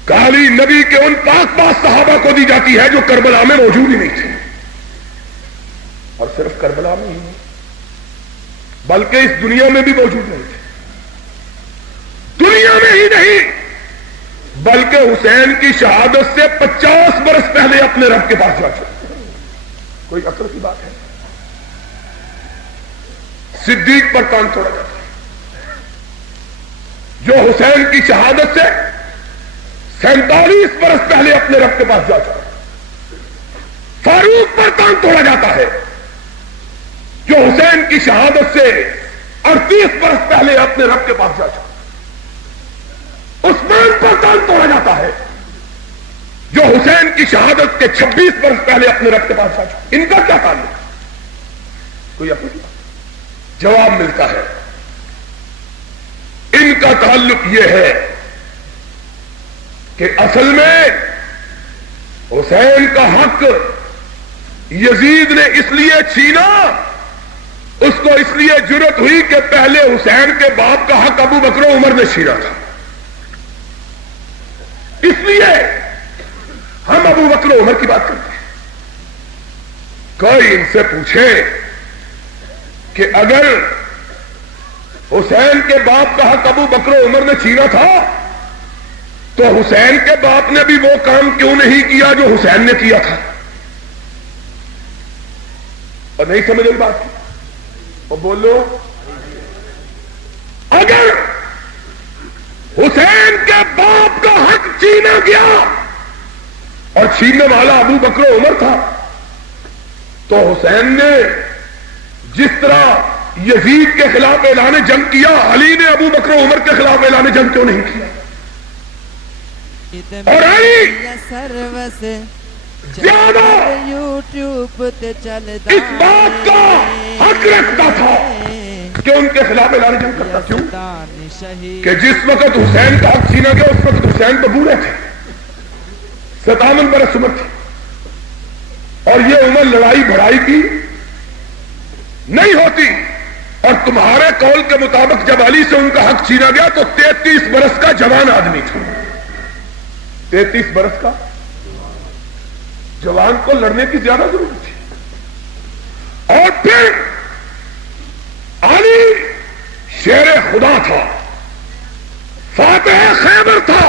گالی نبی کے ان پاک پاک صحابہ کو دی جاتی ہے جو کربلا میں موجود ہی نہیں تھے، اور صرف کربلا میں ہی نہیں بلکہ اس دنیا میں بھی موجود نہیں تھے۔ دنیا میں ہی نہیں بلکہ حسین کی شہادت سے 50 برس پہلے اپنے رب کے پاس جا چکے۔ کوئی عقل کی بات ہے؟ صدیق پر کان توڑا جاتا ہے جو حسین کی شہادت سے 47 برس پہلے اپنے رب کے پاس جا چکا۔ فاروق پر کان توڑا جاتا ہے جو حسین کی شہادت سے 38 برس پہلے اپنے رب کے پاس جا چکا۔ عثمان پر کان توڑا جاتا ہے جو حسین کی شہادت کے 26 برس پہلے اپنے رب کے پاس جا چکا۔ ان کا کیا تعلق؟ کوئی اپنی جواب ملتا ہے، ان کا تعلق یہ ہے کہ اصل میں حسین کا حق یزید نے اس لیے چھینا، اس کو اس لیے جرأت ہوئی کہ پہلے حسین کے باپ کا حق ابو بکر و عمر نے چھینا تھا، اس لیے ہم ابو بکر و عمر کی بات کرتے ہیں۔ کوئی ان سے پوچھے کہ اگر حسین کے باپ کا حق ابو بکر و عمر نے چھینا تھا تو حسین کے باپ نے بھی وہ کام کیوں نہیں کیا جو حسین نے کیا تھا؟ اور نہیں سمجھ رہی بات کی؟ اور بولو، اگر حسین کے باپ کا حق چھینا گیا اور چھیننے والا ابو بکر و عمر تھا تو حسین نے جس طرح یزید کے خلاف اعلان جنگ کیا، علی نے ابو بکر و عمر کے خلاف اعلان جنگ کیوں نہیں کیا؟ اور علی زیادہ اس بات کا حق رکھتا تھا کہ ان کے خلاف اعلان جنگ کرتا۔ کیوں؟ کہ جس وقت حسین کا حق چھینا گیا اس وقت حسین تو بوڑھے تھے، 57 برس عمر تھی، اور یہ عمر لڑائی بھڑائی کی نہیں ہوتی۔ اور تمہارے قول کے مطابق جب علی سے ان کا حق چھینا گیا تو 33 برس کا جوان آدمی تھا، 33 برس کا جوان کو لڑنے کی زیادہ ضرورت تھی۔ اور پھر علی شیر خدا تھا، فاتح خیبر تھا،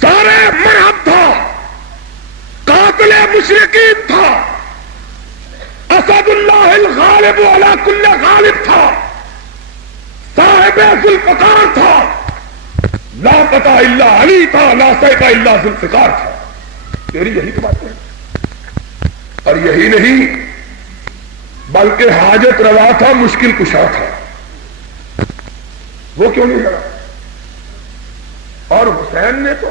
سارے مرحب تھا، قاتل مشرکین تھا، اسد اللہ الغالب علی کل غالب تھا، صاحب ذوالفقار تھا، لا پتہ الا علی تھا، لا سیف الا ذوالفقار تھا۔ تیری یہی تو بات ہے، اور یہی نہیں بلکہ حاجت روا تھا، مشکل کشا تھا، وہ کیوں نہیں لڑا؟ اور حسین نے تو،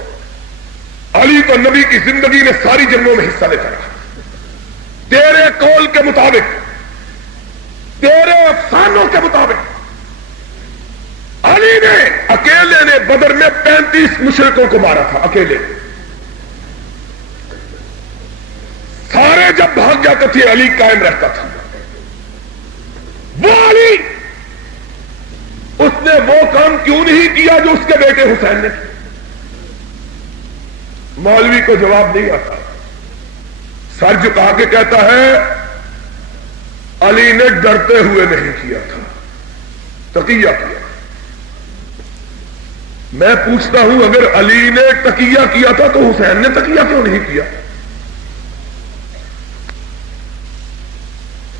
علی تو نبی کی زندگی میں ساری جنگوں میں حصہ لیتا رہا۔ تیرے قول کے مطابق، تیرے افسانوں کے مطابق علی نے اکیلے نے بدر میں 35 مشرکوں کو مارا تھا، اکیلے۔ سارے جب بھاگ جاتے تھے علی قائم رہتا تھا۔ وہ علی، اس نے وہ کام کیوں نہیں کیا جو اس کے بیٹے حسین نے کیا؟ مولوی کو جواب نہیں آتا، سر جھکا کے کہتا ہے علی نے ڈرتے ہوئے نہیں کیا تھا، تقیہ کیا۔ میں پوچھتا ہوں اگر علی نے تقیہ کیا تھا تو حسین نے تقیہ کیوں نہیں کیا؟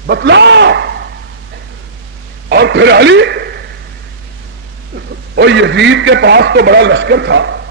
بتلا۔ اور پھر علی، اور یزید کے پاس تو بڑا لشکر تھا،